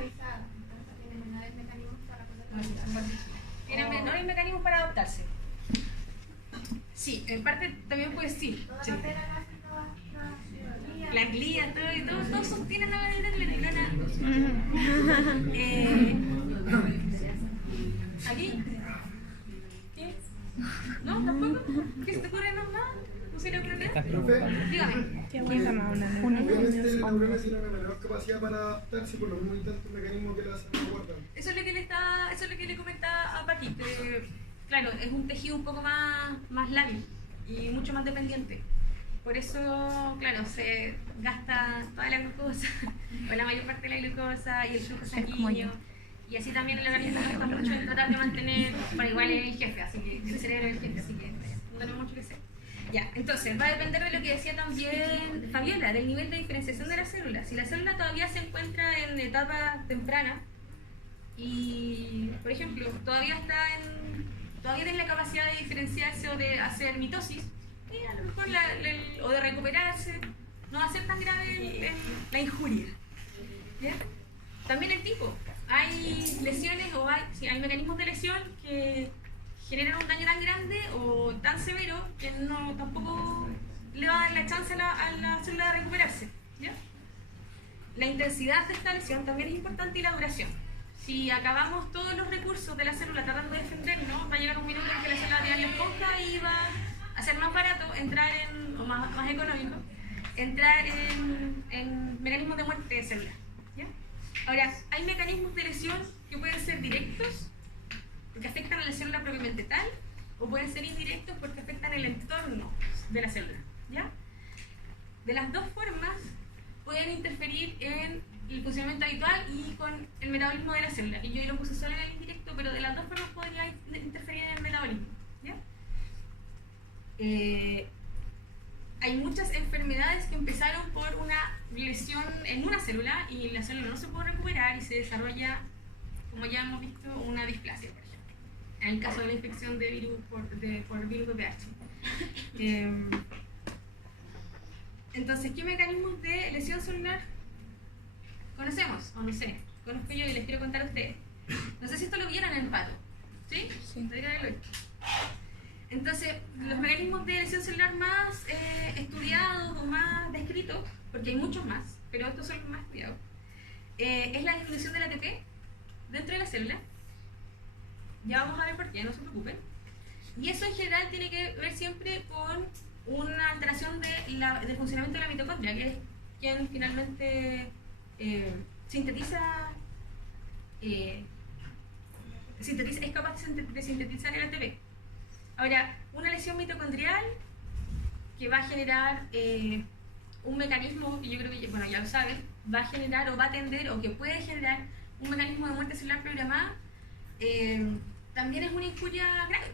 Tienen menores mecanismos para adaptarse. Sí, en parte también puede sí. Las glías, todos sostienen la variedad glanulana. ¿Aquí? ¿Qué? ¿No? ¿Tampoco? ¿Qué se te ocurre? ¿No? ¿No se le ocurre? Dígame. Obviamente la neurona tiene una menor capacidad para adaptarse por los mismos tantos mecanismos que la salvaguardan. Eso es lo que le comentaba a Paqui, que claro, es un tejido un poco más lábil y mucho más dependiente. Por eso, claro, se gasta toda la glucosa, o la mayor parte de la glucosa y el flujo sanguíneo. Y así también el organismo gasta mucho en tratar de mantener, bueno, igual es el jefe, así que el cerebro es el jefe, así que no tenemos mucho que hacer. Ya, entonces va a depender de lo que decía también Fabiola, del nivel de diferenciación de la célula. Si la célula todavía se encuentra en etapa temprana y, por ejemplo, todavía tiene la capacidad de diferenciarse o de hacer mitosis, a lo mejor o de recuperarse, no va a ser tan grave la injuria. ¿Bien? También el tipo. Hay lesiones o hay mecanismos de lesión que generan un daño tan grande o tan severo que tampoco le va a dar la chance a la célula de recuperarse. ¿Ya? La intensidad de esta lesión también es importante y la duración. Si acabamos todos los recursos de la célula tratando de defendernos, va a llegar un minuto en que la célula va a tirar la esponja y va a ser más barato o más económico, entrar en mecanismos de muerte de células. ¿Ya? Ahora, hay mecanismos de lesión que pueden ser directos, porque afectan a la célula propiamente tal, o pueden ser indirectos porque afectan el entorno de la célula. ¿Ya? De las dos formas, pueden interferir en el funcionamiento habitual y con el metabolismo de la célula. Y yo lo puse solo en el indirecto, pero de las dos formas podría interferir en el metabolismo. ¿Ya? Hay muchas enfermedades que empezaron por una lesión en una célula y la célula no se puede recuperar y se desarrolla, como ya hemos visto, una displasia, por ejemplo, en el caso de la infección de virus por virus VPH. Entonces, ¿qué mecanismos de lesión celular conocemos? O no sé, conozco yo y les quiero contar a ustedes. No sé si esto lo vieron en el pato. ¿Sí? Sí. Entonces, los mecanismos de lesión celular más estudiados o más descritos, porque hay muchos más, pero estos son los más estudiados, es la disminución del ATP dentro de la célula. Ya vamos a ver por qué, no se preocupen. Y eso en general tiene que ver siempre con una alteración del funcionamiento de la mitocondria, que es quien finalmente es capaz de sintetizar el ATP. Ahora, una lesión mitocondrial que va a generar un mecanismo, que yo creo que ya lo saben, va a generar o va a tender o que puede generar un mecanismo de muerte celular programada, también es una injuria grave.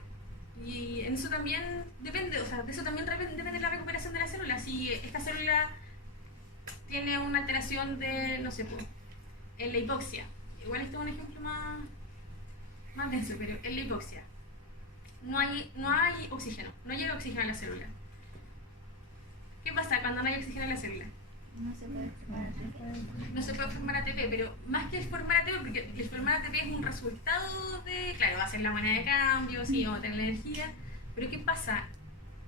Y en eso también depende, o sea, de eso también depende la recuperación de la célula. Si esta célula tiene una alteración de, no sé, en la hipoxia, igual esto es un ejemplo más denso, pero en la hipoxia no hay oxígeno, no llega oxígeno a la célula. ¿Qué pasa cuando no hay oxígeno en la célula? No se puede formar ATP. No se puede formar ATP, pero más que formar ATP, porque el formar ATP es un resultado de, claro, va a ser la moneda de cambio, sí, vamos a tener energía, pero ¿qué pasa?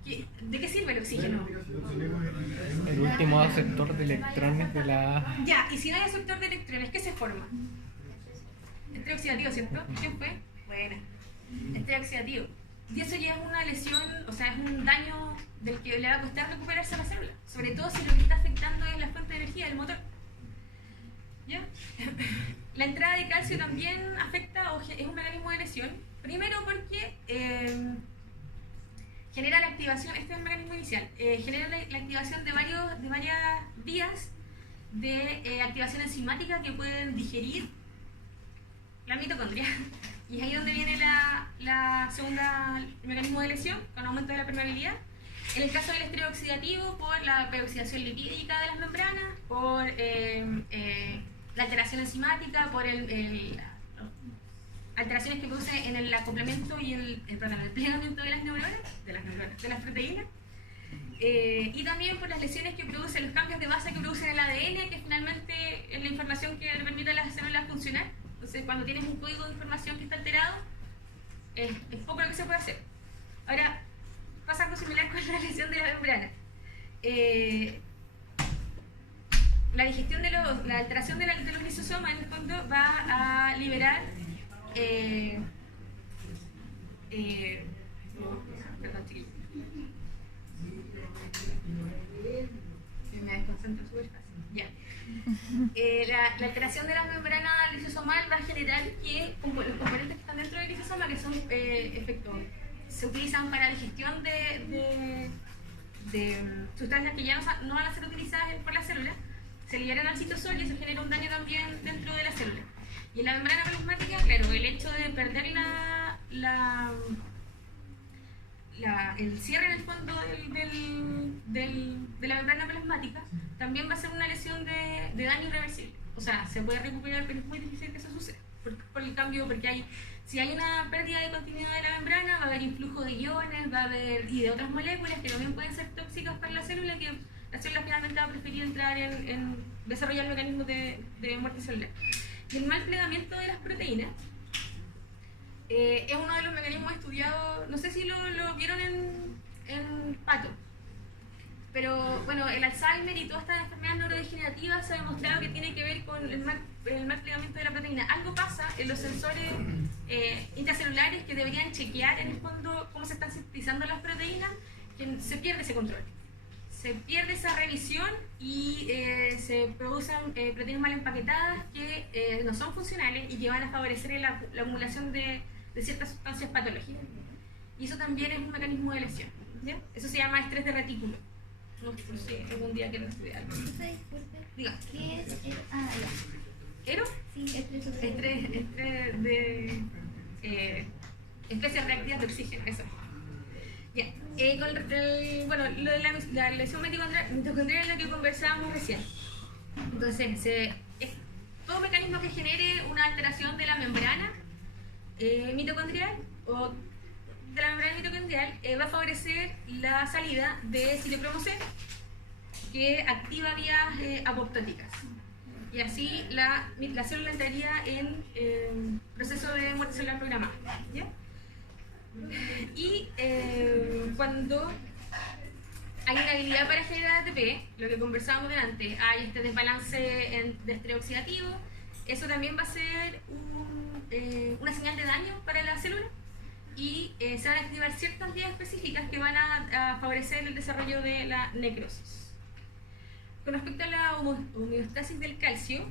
¿De qué sirve el oxígeno? El último aceptor de electrones de la... Ya, y si no hay aceptor de electrones, ¿qué se forma? Estrés oxidativo, ¿cierto? ¿Quién fue? Buena. Estrés oxidativo. Y eso ya es una lesión, o sea, es un daño del que le va a costar recuperarse a la célula. Sobre todo si lo que está afectando es la fuente de energía del motor. ¿Ya? La entrada de calcio también afecta o es un mecanismo de lesión. Primero porque genera la activación, este es el mecanismo inicial, genera la activación de varias vías de activación enzimática que pueden digerir la mitocondria. Y es ahí donde viene la segunda, el mecanismo de lesión, con aumento de la permeabilidad. En el caso del estrés oxidativo, por la peroxidación lipídica de las membranas, por la alteración enzimática, por alteraciones que produce en el acoplamiento y el plegamiento de las neuronas, de las proteínas. y también por las lesiones que producen, los cambios de base que producen el ADN, que finalmente es la información que le permite a las células funcionar. Entonces, cuando tienes un código de información que está alterado, es poco lo que se puede hacer. Ahora, pasa algo similar con la lesión de la membrana. La digestión de la alteración de los lisosomas, en el fondo, va a liberar perdón, chiquillos. Me desconcentro súper fácil. Ya. La alteración de la membrana lisosomal va a generar que los componentes que están dentro del lisosoma, que son efectos, se utilizan para la digestión de sustancias que ya no van a ser utilizadas por la célula, se liberan al citosol y eso genera un daño también dentro de la célula. Y en la membrana plasmática, claro, el hecho de perder el cierre en el fondo de la membrana plasmática también va a ser una lesión de daño irreversible. O sea, se puede recuperar, pero es muy difícil que eso suceda por el cambio, porque si hay una pérdida de continuidad de la membrana, va a haber influjo de iones, y de otras moléculas que también pueden ser tóxicas para la célula, que la célula finalmente va a preferir entrar en desarrollar mecanismos de muerte celular. Y el mal plegamiento de las proteínas es uno de los mecanismos estudiados, no sé si lo vieron en pato, pero bueno, el Alzheimer y todas estas enfermedades neurodegenerativas se ha demostrado que tiene que ver con el mal plegamiento de la proteína. Algo pasa en los sensores intracelulares que deberían chequear en el fondo cómo se están sintetizando las proteínas, que se pierde ese control. Se pierde esa revisión y se producen proteínas mal empaquetadas que no son funcionales y que van a favorecer la acumulación de ciertas sustancias patológicas. Y eso también es un mecanismo de lesión, ¿ya? Eso se llama estrés de retículo. No sé, algún día quiero estudiar. Diga. ¿Qué es el ¿Ero? Sí, estrés de especies reactivas de oxígeno, eso. Ya. Bueno, lo de la lesión mitocondrial es lo que conversábamos recién. Entonces, todo mecanismo que genere una alteración de la membrana mitocondrial o de la membrana mitocondrial va a favorecer la salida de citocromo C, que activa vías apoptóticas. Y así la célula entraría en proceso de muerte celular programada, ¿ya? Y cuando hay inhabilidad para generar ATP, lo que conversábamos delante, hay este desbalance de estrés oxidativo, eso también va a ser una señal de daño para la célula y se van a activar ciertas vías específicas que van a favorecer el desarrollo de la necrosis. Con respecto a la homeostasis del calcio,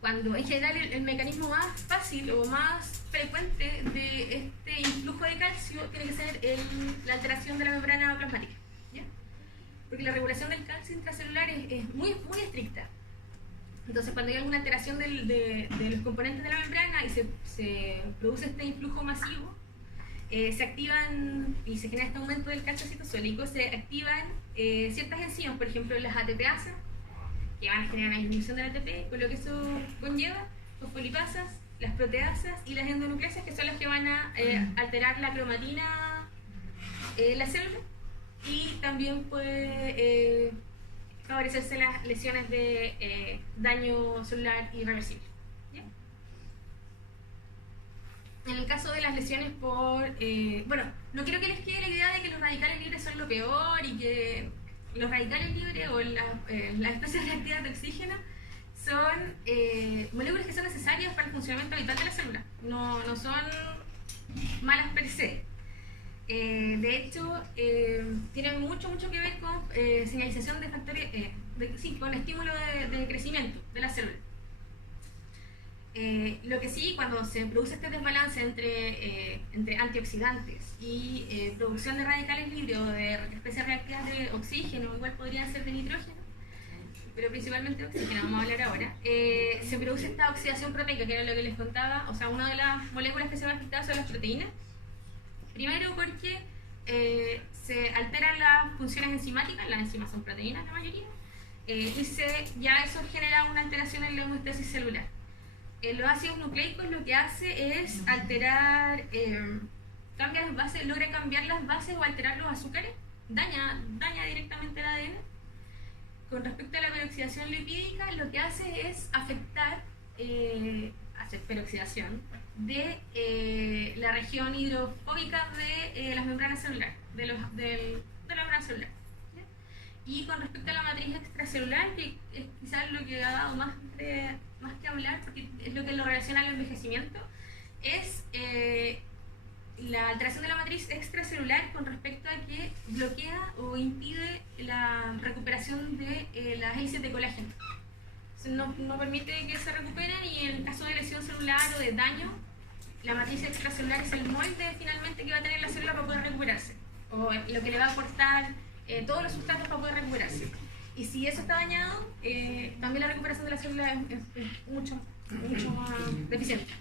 cuando en general el mecanismo más fácil o más frecuente de este influjo de calcio tiene que ser la alteración de la membrana plasmática, ¿ya? Porque la regulación del calcio intracelular es muy, muy estricta. Entonces, cuando hay alguna alteración de los componentes de la membrana y se produce este influjo masivo, se activan y se genera este aumento del calcio citosólico, se activan ciertas enzimas, por ejemplo las ATPasas, que van a generar una disminución del ATP, con lo que eso conlleva, fosfolipasas, las proteasas y las endonucleasas, que son las que van a alterar la cromatina en la célula, y también puede favorecerse las lesiones de daño celular irreversible. ¿Ya? En el caso de las lesiones por... bueno, no quiero que les quede la idea de que los radicales libres son lo peor y que los radicales libres o las especies reactivas de oxígeno son moléculas que son necesarias para el funcionamiento habitual de la célula. No son malas per se. De hecho, tienen mucho que ver con señalización de factores, con estímulo de crecimiento de la célula. Lo que sí, cuando se produce este desbalance entre antioxidantes y producción de radicales libres o de especies reactivas de oxígeno, igual podrían ser de nitrógeno, pero principalmente de oxígeno, vamos a hablar ahora, se produce esta oxidación proteica, que era lo que les contaba. O sea, una de las moléculas que se van a afectar son las proteínas. Primero porque se alteran las funciones enzimáticas, las enzimas son proteínas la mayoría, y ya eso genera una alteración en la homeostasis celular. Los ácidos nucleicos lo que hace es alterar, logra cambiar las bases o alterar los azúcares daña directamente el ADN. Con respecto a la peroxidación lipídica, lo que hace es afectar, hace peroxidación de la región hidrofóbica de las membranas celulares, de la membrana celular. ¿Ya? Y con respecto a la matriz extracelular, que es quizás lo que ha dado más que hablar, porque es lo que lo relaciona al envejecimiento, es la alteración de la matriz extracelular con respecto a que bloquea o impide la recuperación de las hélices de colágeno. No permite que se recuperen, y en caso de lesión celular o de daño, la matriz extracelular es el molde finalmente que va a tener la célula para poder recuperarse, o lo que le va a aportar todos los sustratos para poder recuperarse. Y si eso está dañado, también la recuperación de la célula es mucho más deficiente.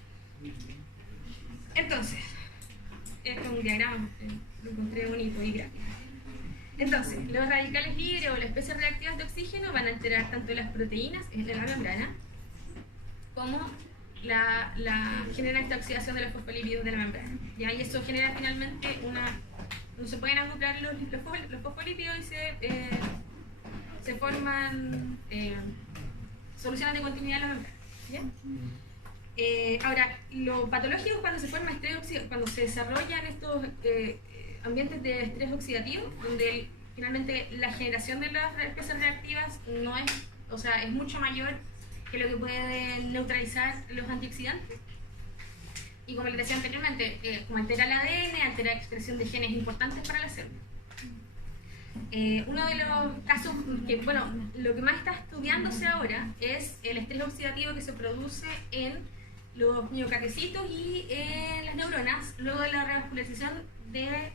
Entonces, este es un diagrama, lo encontré bonito y gráfico. Entonces, los radicales libres o las especies reactivas de oxígeno van a alterar tanto las proteínas de la membrana como genera esta oxidación de los fosfolípidos de la membrana. ¿Ya? Y eso genera finalmente no se pueden acoplar los fosfolípidos y se forman soluciones de continuidad en la membrana. ¿Ya? Ahora, lo patológico es cuando se forma estrés oxidativo, cuando se desarrollan estos ambientes de estrés oxidativo, donde finalmente la generación de las especies reactivas es mucho mayor que lo que pueden neutralizar los antioxidantes. Y como les decía anteriormente, como altera el ADN, altera la expresión de genes importantes para la célula. Uno de los casos que, lo que más está estudiándose ahora es el estrés oxidativo que se produce en los miocardiocitos y en las neuronas luego de la revascularización de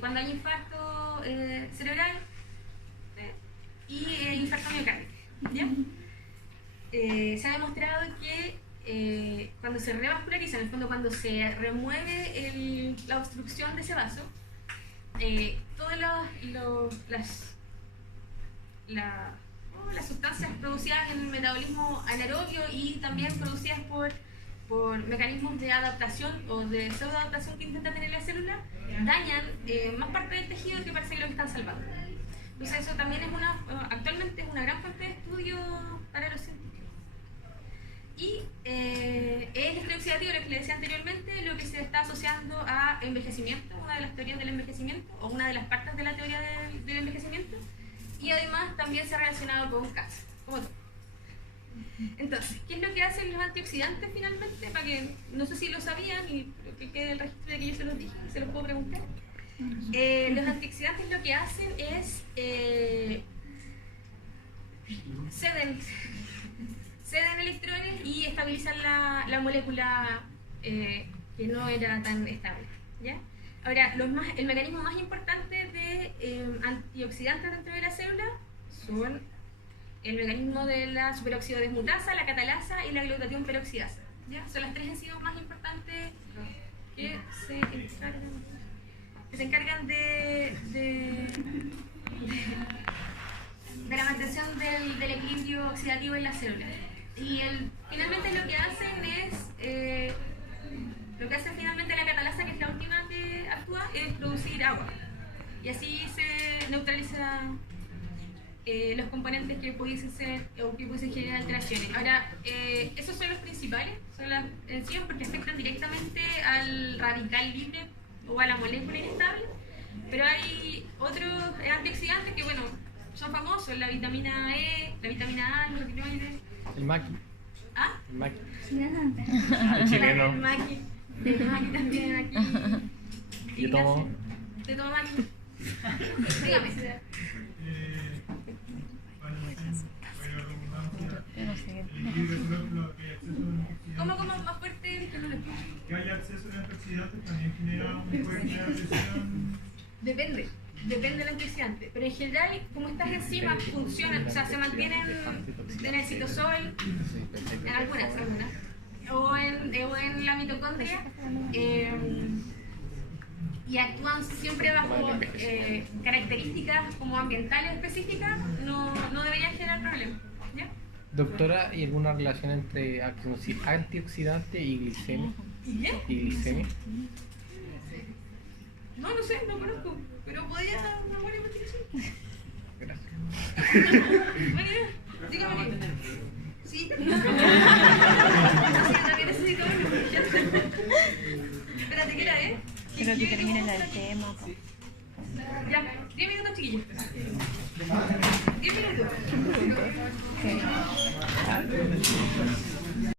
cuando hay infarto cerebral y infarto miocárdico. ¿Ya? Se ha demostrado que cuando se revasculariza, en el fondo cuando se remueve la obstrucción de ese vaso, todas las sustancias producidas en el metabolismo anaerobio y también producidas por mecanismos de adaptación o de pseudoadaptación que intenta tener la célula, dañan más parte del tejido que parece que lo que están salvando. Entonces eso también actualmente es una gran fuente de estudio para los científicos. Y el estrés oxidativo, lo que les decía anteriormente, lo que se está asociando a envejecimiento, una de las teorías del envejecimiento, o una de las partes de la teoría del envejecimiento, y además también se ha relacionado con cáncer, como todo. Entonces, ¿qué es lo que hacen los antioxidantes finalmente? Para que, no sé si lo sabían, y que quede el registro de que yo se los dije, se los puedo preguntar. Los antioxidantes lo que hacen es ceden electrones y estabilizan la molécula que no era tan estable. ¿Ya? Ahora, el mecanismo más importante de antioxidantes dentro de la célula son el mecanismo de la superóxido desmutasa, la catalasa y la glutatión peroxidasa. ¿Ya? Son las tres enzimas más importantes que se encargan de la mantención del equilibrio oxidativo en la célula. Y finalmente lo que hacen es, lo que hace finalmente la catalasa, que es la última que actúa, es producir agua. Y así se neutraliza los componentes que pudiesen ser o que pudiesen generar alteraciones. Ahora, esos son los principales, son las enzimas porque afectan directamente al radical libre o a la molécula inestable, pero hay otros antioxidantes que, son famosos: la vitamina E, la vitamina A, los retinoides. El maqui. ¿Ah? El maqui. El chileno. El maqui también aquí. Yo tomo. ¿Te tomo maqui? Dígame. ¿Cómo más fuerte? Que no lo escucho. Que haya acceso a antioxidantes también genera un fuerte presión. Depende del antioxidante, pero en general, como estas enzimas funcionan, o sea, se mantienen en el citosol, en algunas, o en la mitocondria, y actúan siempre bajo características como ambientales específicas, no deberían generar problemas. ¿Ya? Doctora, ¿hay alguna relación entre antioxidante y glicemia? ¿Y qué? ¿Y glicemia? No sé, no conozco. Pero podría dar una buena investigación. Gracias. Buena idea. Dígame. Sí. Sí, yo también necesito verlo. Espérate, ¿qué era, Pero que termine el tema. Ya, 10 minutos, chiquillos. 10 minutos.